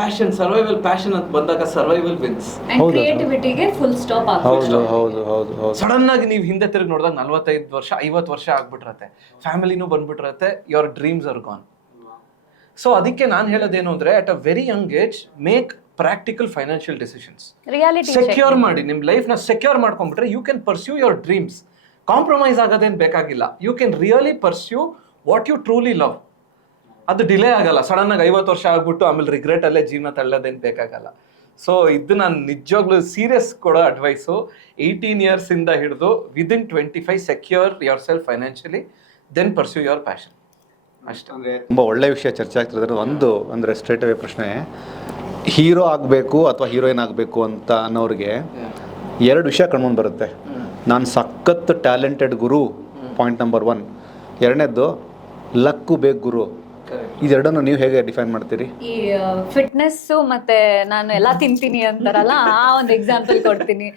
ಪ್ಯಾಷನ್ ಅಂತ ಬಂದಾಗ ಸರ್ವೈವಲ್ ವಿನ್ಸ್. ಕ್ರಿಯೇಟಿವಿಟಿಗೆ ಫುಲ್ ಸ್ಟಾಪ್ ಹೌದು. ಸಡನ್ ಆಗಿ ನೀವು ಹಿಂದೆ ತಿರುಗಿ ನೋಡಿದಾಗ 45 ವರ್ಷ 50 ವರ್ಷ ಆಗ್ಬಿಟ್ಟಿರತ್ತೆ, ಫ್ಯಾಮಿಲಿನೂ ಬಂದ್ಬಿಟ್ಟಿರತ್ತೆ, your dreams are gone. So ಅದಕ್ಕೆ ನಾನು ಹೇಳೋದೇನು ಅಂದ್ರೆ, at a very young age make practical financial decisions. Secure ಮಾಡಿ, ನಿಮ್ ಲೈಫ್ ನ ಸೆಕ್ಯೂರ್ ಮಾಡ್ಕೊಂಡ್ಬಿಟ್ರೆ you can pursue your dreams. Compromise ಆಗೋದೇನು ಬೇಕಾಗಿಲ್ಲ. You can really pursue what you truly love. ಅದು ಡಿಲೇ ಆಗಲ್ಲ. ಸಡನ್ ಆಗಿ 50 ವರ್ಷ ಆಗ್ಬಿಟ್ಟು ಆಮೇಲೆ ರಿಗ್ರೆಟ್ ಅಲ್ಲೇ ಜೀವನ ತಳ್ಳೋದೇನು ಬೇಕಾಗಲ್ಲ. ಸೊ ಇದು ನಾನು ನಿಜವಾಗ್ಲೂ ಸೀರಿಯಸ್ ಕೊಡೋ ಅಡ್ವೈಸು. 18 years ಇಂದ ಹಿಡಿದು within 25 secure yourself financially, then pursue your passion. ಅಷ್ಟೇ. ತುಂಬ ಒಳ್ಳೆ ವಿಷಯ ಚರ್ಚೆ ಆಗ್ತಿರೋದ್ರೆ ಒಂದು ಅಂದರೆ ಸ್ಟ್ರೇಟ್ ಅವೇ ಪ್ರಶ್ನೆ, ಹೀರೋ ಆಗಬೇಕು ಅಥವಾ ಹೀರೋಯಿನ್ ಆಗಬೇಕು ಅಂತ ಅನ್ನೋರಿಗೆ 2 ವಿಷಯ ಕಣ್ಮುಂದು ಬರುತ್ತೆ. ನಾನು ಸಖತ್ ಟ್ಯಾಲೆಂಟೆಡ್ ಗುರು, ಪಾಯಿಂಟ್ ನಂಬರ್ 1. ಎರಡನೇದ್ದು ಲಕ್ಕು ಬೇಕು ಗುರು. ಇದೆರಡನ್ನು ನೀವು ಹೇಗೆ ಡಿಫೈನ್ ಮಾಡ್ತೀರಿ? ಈ ಫಿಟ್ನೆಸ್ಸು ಮತ್ತೆ ನಾನು ಎಲ್ಲ ತಿಂತೀನಿ ಅಂತಾರಲ್ಲ, ಆ ಒಂದು ಎಕ್ಸಾಂಪಲ್ ಕೊಡ್ತೀನಿ.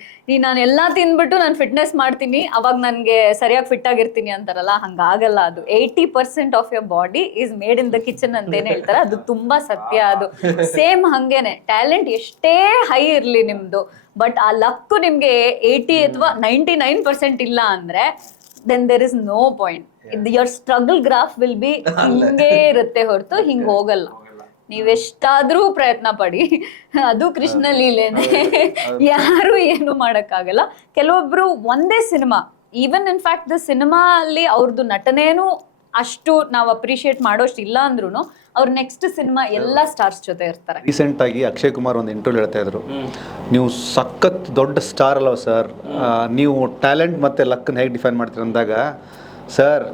ನಾನು ಎಲ್ಲ ತಿಂದ್ಬಿಟ್ಟು ನಾನು ಫಿಟ್ನೆಸ್ ಮಾಡ್ತೀನಿ, ಅವಾಗ ನನಗೆ ಸರಿಯಾಗಿ ಫಿಟ್ ಆಗಿರ್ತೀನಿ ಅಂತಾರಲ್ಲ, ಹಂಗಾಗಲ್ಲ. ಅದು 80% of your body is made in the kitchen ಅಂತೇನು ಹೇಳ್ತಾರೆ, ಅದು ತುಂಬಾ ಸತ್ಯ. ಅದು ಸೇಮ್ ಹಂಗೇನೆ, ಟ್ಯಾಲೆಂಟ್ ಎಷ್ಟೇ ಹೈ ಇರಲಿ ನಿಮ್ದು, ಬಟ್ ಆ ಲಕ್ಕು ನಿಮ್ಗೆ 80 ಅಥವಾ 99% ಇಲ್ಲ ಅಂದ್ರೆ then there is no point. Your struggle graph will be ಹಿಂಗೆ ಇರುತ್ತೆ ಹೊರತು ಹಿಂಗ್ ಹೋಗಲ್ಲ. ನೀವೆಷ್ಟಾದ್ರೂ ಪ್ರಯತ್ನ ಪಡಿ, ಅದು ಕೃಷ್ಣ ಲೀಲೆನೆ, ಯಾರು ಏನು ಮಾಡಕ್ಕಾಗಲ್ಲ. ಕೆಲವೊಬ್ರು ಒಂದೇ cinema, even in fact the cinema ಅಲ್ಲಿ ಅವ್ರದ್ದು ನಟನೇನು ಅಷ್ಟು ನಾವು ಅಪ್ರಿಶಿಯೇಟ್ ಮಾಡೋಷ್ಟು ಇಲ್ಲ ಅಂದ್ರೂ ಅವ್ರ ನೆಕ್ಸ್ಟ್ ಸಿನಿಮಾ ಎಲ್ಲ ಸ್ಟಾರ್ಸ್ ಜೊತೆ ಇರ್ತಾರೆ. ರೀಸೆಂಟ್ ಆಗಿ ಅಕ್ಷಯ್ ಕುಮಾರ್ ಒಂದು ಇಂಟರ್ವ್ಯೂ ಹೇಳ್ತಾ ಇದ್ರು, ನೀವು ಸಖತ್ ದೊಡ್ಡ ಸ್ಟಾರ್ ಅಲ್ವ ಸರ್, ನೀವು ಟ್ಯಾಲೆಂಟ್ ಮತ್ತು ಲಕ್ಕನ್ನ ಹೇಗೆ ಡಿಫೈನ್ ಮಾಡ್ತೀರ ಅಂದಾಗ, ಸರ್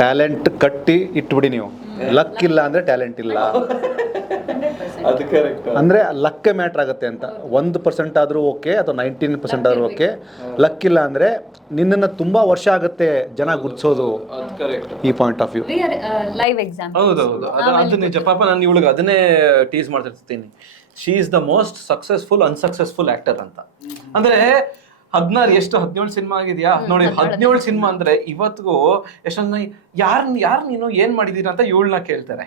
ಟ್ಯಾಲೆಂಟ್ ಕಟ್ಟಿ ಇಟ್ಬಿಡಿ, ನೀವು ಲಕ್ ಇಲ್ಲ ಅಂದರೆ ಟ್ಯಾಲೆಂಟ್ ಇಲ್ಲ ಅಂದರೆ ಲಕ್ಕೆ ಮ್ಯಾಟ್ರ್ ಆಗುತ್ತೆ ಅಂತ. 1% ಆದರೂ ಓಕೆ ಅಥವಾ 19% ಆದರೂ ಓಕೆ, ಲಕ್ ಇಲ್ಲ ಅಂದರೆ ನಿನ್ನನ್ನು ತುಂಬ ವರ್ಷ ಆಗುತ್ತೆ ಜನ ಗುರ್ತಿಸೋದು. ಈ point of view live example. ಹೌದೌದು, ಅದು ನಿಜ. ಪಾಪ ನಾನು ಇವಳಿಗೆ ಅದನ್ನೇ ಟೀಸ್ ಮಾಡ್ತಿರ್ತೀನಿ, she is the most successful unsuccessful actor ಅಂತ. ಅಂದ್ರೆ 17 ಸಿನಿಮಾ ಆಗಿದೆಯಾ ನೋಡಿ, 17 ಸಿನಿಮಾ ಅಂದ್ರೆ ಇವತ್ತಿಗೂ ಎಷ್ಟೊಂದು ಯಾರು ನೀನು ಏನ್ ಮಾಡಿದೀರ ಅಂತ ಇವಳನ್ನ ಕೇಳ್ತಾರೆ,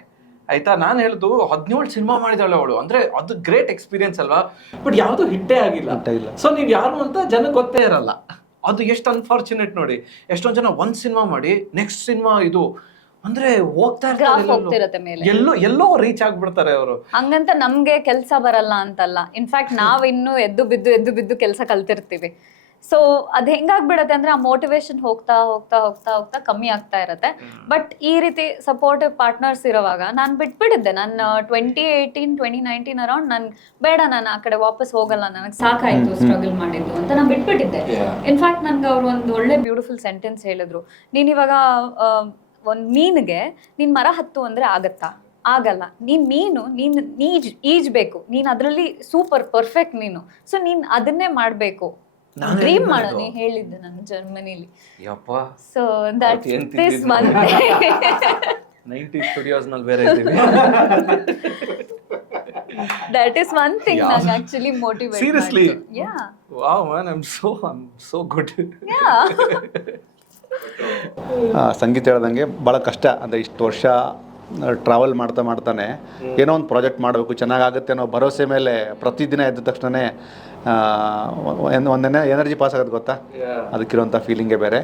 ಆಯ್ತಾ. ನಾನು ಹೇಳುದು 17 ಸಿನಿಮಾ ಮಾಡಿದಾಳೆ ಅವಳು, ಅಂದ್ರೆ ಅದು ಗ್ರೇಟ್ ಎಕ್ಸ್ಪೀರಿಯನ್ಸ್ ಅಲ್ವಾ. ಬಟ್ ಯಾವ್ದು ಹಿಟ್ಟೇ ಆಗಿಲ್ಲ. ಸೊ ನೀವ್ ಯಾರು ಅಂತ ಜನಕ್ಕೆ ಗೊತ್ತೇ ಇರಲ್ಲ. ಅದು ಎಷ್ಟು ಅನ್ಫಾರ್ಚುನೇಟ್ ನೋಡಿ. ಎಷ್ಟೊಂದ್ ಜನ ಒಂದ್ ಸಿನಿಮಾ ಮಾಡಿ ನೆಕ್ಸ್ಟ್ ಸಿನಿಮಾ ಇದು ಅಂದ್ರೆ ಹೋಗ್ತಾ ಹೋಗ್ತಿರತ್ತೆ ಮೇಲೆ, ಎಲ್ಲೋ ರೀಚ್ ಆಗ್ಬಿಡ್ತಾರೆ ಅವರು. ಹಂಗಂತ ನಮ್ಗೆ ಕೆಲ್ಸ ಬರಲ್ಲ ಅಂತಲ್ಲ. ಇನ್ಫ್ಯಾಕ್ಟ್ ನಾವ್ ಇನ್ನು ಎದ್ದು ಬಿದ್ದು ಕೆಲಸ ಕಲ್ತಿರ್ತೀವಿ. ಸೊ ಅದ್ ಹೆಂಗಾಗ್ಬಿಡತ್ತೆ ಅಂದ್ರೆ ಆ ಮೋಟಿವೇಶನ್ ಹೋಗ್ತಾ ಹೋಗ್ತಾ ಹೋಗ್ತಾ ಹೋಗ್ತಾ ಕಮ್ಮಿ ಆಗ್ತಾ ಇರತ್ತೆ. ಬಟ್ ಈ ರೀತಿ ಸಪೋರ್ಟಿವ್ ಪಾರ್ಟ್ನರ್ಸ್ ಇರೋವಾಗ ನಾನು ಬಿಟ್ಬಿಟ್ಟಿದ್ದೆ. ನಾನು 2018-2019 ಅರೌಂಡ್ ನನ್ ಬೇಡ, ನಾನು ಆ ಕಡೆ ವಾಪಸ್ ಹೋಗಲ್ಲ, ನನಗೆ ಸಾಕಾಯ್ತು ಸ್ಟ್ರಗಲ್ ಮಾಡಿದ್ದು ಅಂತ ನಾನು ಬಿಟ್ಬಿಟ್ಟಿದ್ದೆ. ಇನ್ಫ್ಯಾಕ್ಟ್ ನನ್ಗೆ ಅವ್ರು ಒಂದು ಒಳ್ಳೆ ಬ್ಯೂಟಿಫುಲ್ ಸೆಂಟೆನ್ಸ್ ಹೇಳಿದ್ರು, ನೀನ್ ಇವಾಗ ಒಂದ್ ಮೀನ್ಗೆ ನೀನ್ ಮರ ಹತ್ತು ಅಂದ್ರೆ ಆಗತ್ತಾ? ಆಗಲ್ಲ. ನೀನ್ ಈಜ್ಬೇಕು, ನೀನ್ ಅದ್ರಲ್ಲಿ ಸೂಪರ್ ಪರ್ಫೆಕ್ಟ್ ನೀನು. ಸೊ ನೀನ್ ಅದನ್ನೇ ಮಾಡ್ಬೇಕು, ಡ್ರೀಮ್ ಮಾಡೋ. ನೀ ಹೇಳಿದ್ದೆ ನಾನು ಜರ್ಮನಿಲಿ. So that is one 90 studios ನಲ್ಲಿ ಬೇರೆ ಇದ್ದೀವಿ. That is one thing that actually motivates. Seriously? Yeah. Wow man, I'm so good. Yeah. ಸಂಗೀತ ಹೇಳ್ದಂಗೆ ಭಾಳ ಕಷ್ಟ. ಅಂದರೆ ಇಷ್ಟು ವರ್ಷ ಟ್ರಾವೆಲ್ ಮಾಡ್ತಾನೆ ಏನೋ ಒಂದು ಪ್ರಾಜೆಕ್ಟ್ ಮಾಡಬೇಕು, ಚೆನ್ನಾಗಾಗುತ್ತೆ ಅನ್ನೋ ಭರವಸೆ ಮೇಲೆ ಪ್ರತಿದಿನ ಎದ್ದ ತಕ್ಷಣವೇ ಒಂದನೇ ಎನರ್ಜಿ ಪಾಸ್ ಆಗೋದು ಗೊತ್ತಾ, ಅದಕ್ಕಿರುವಂಥ ಫೀಲಿಂಗೇ ಬೇರೆ.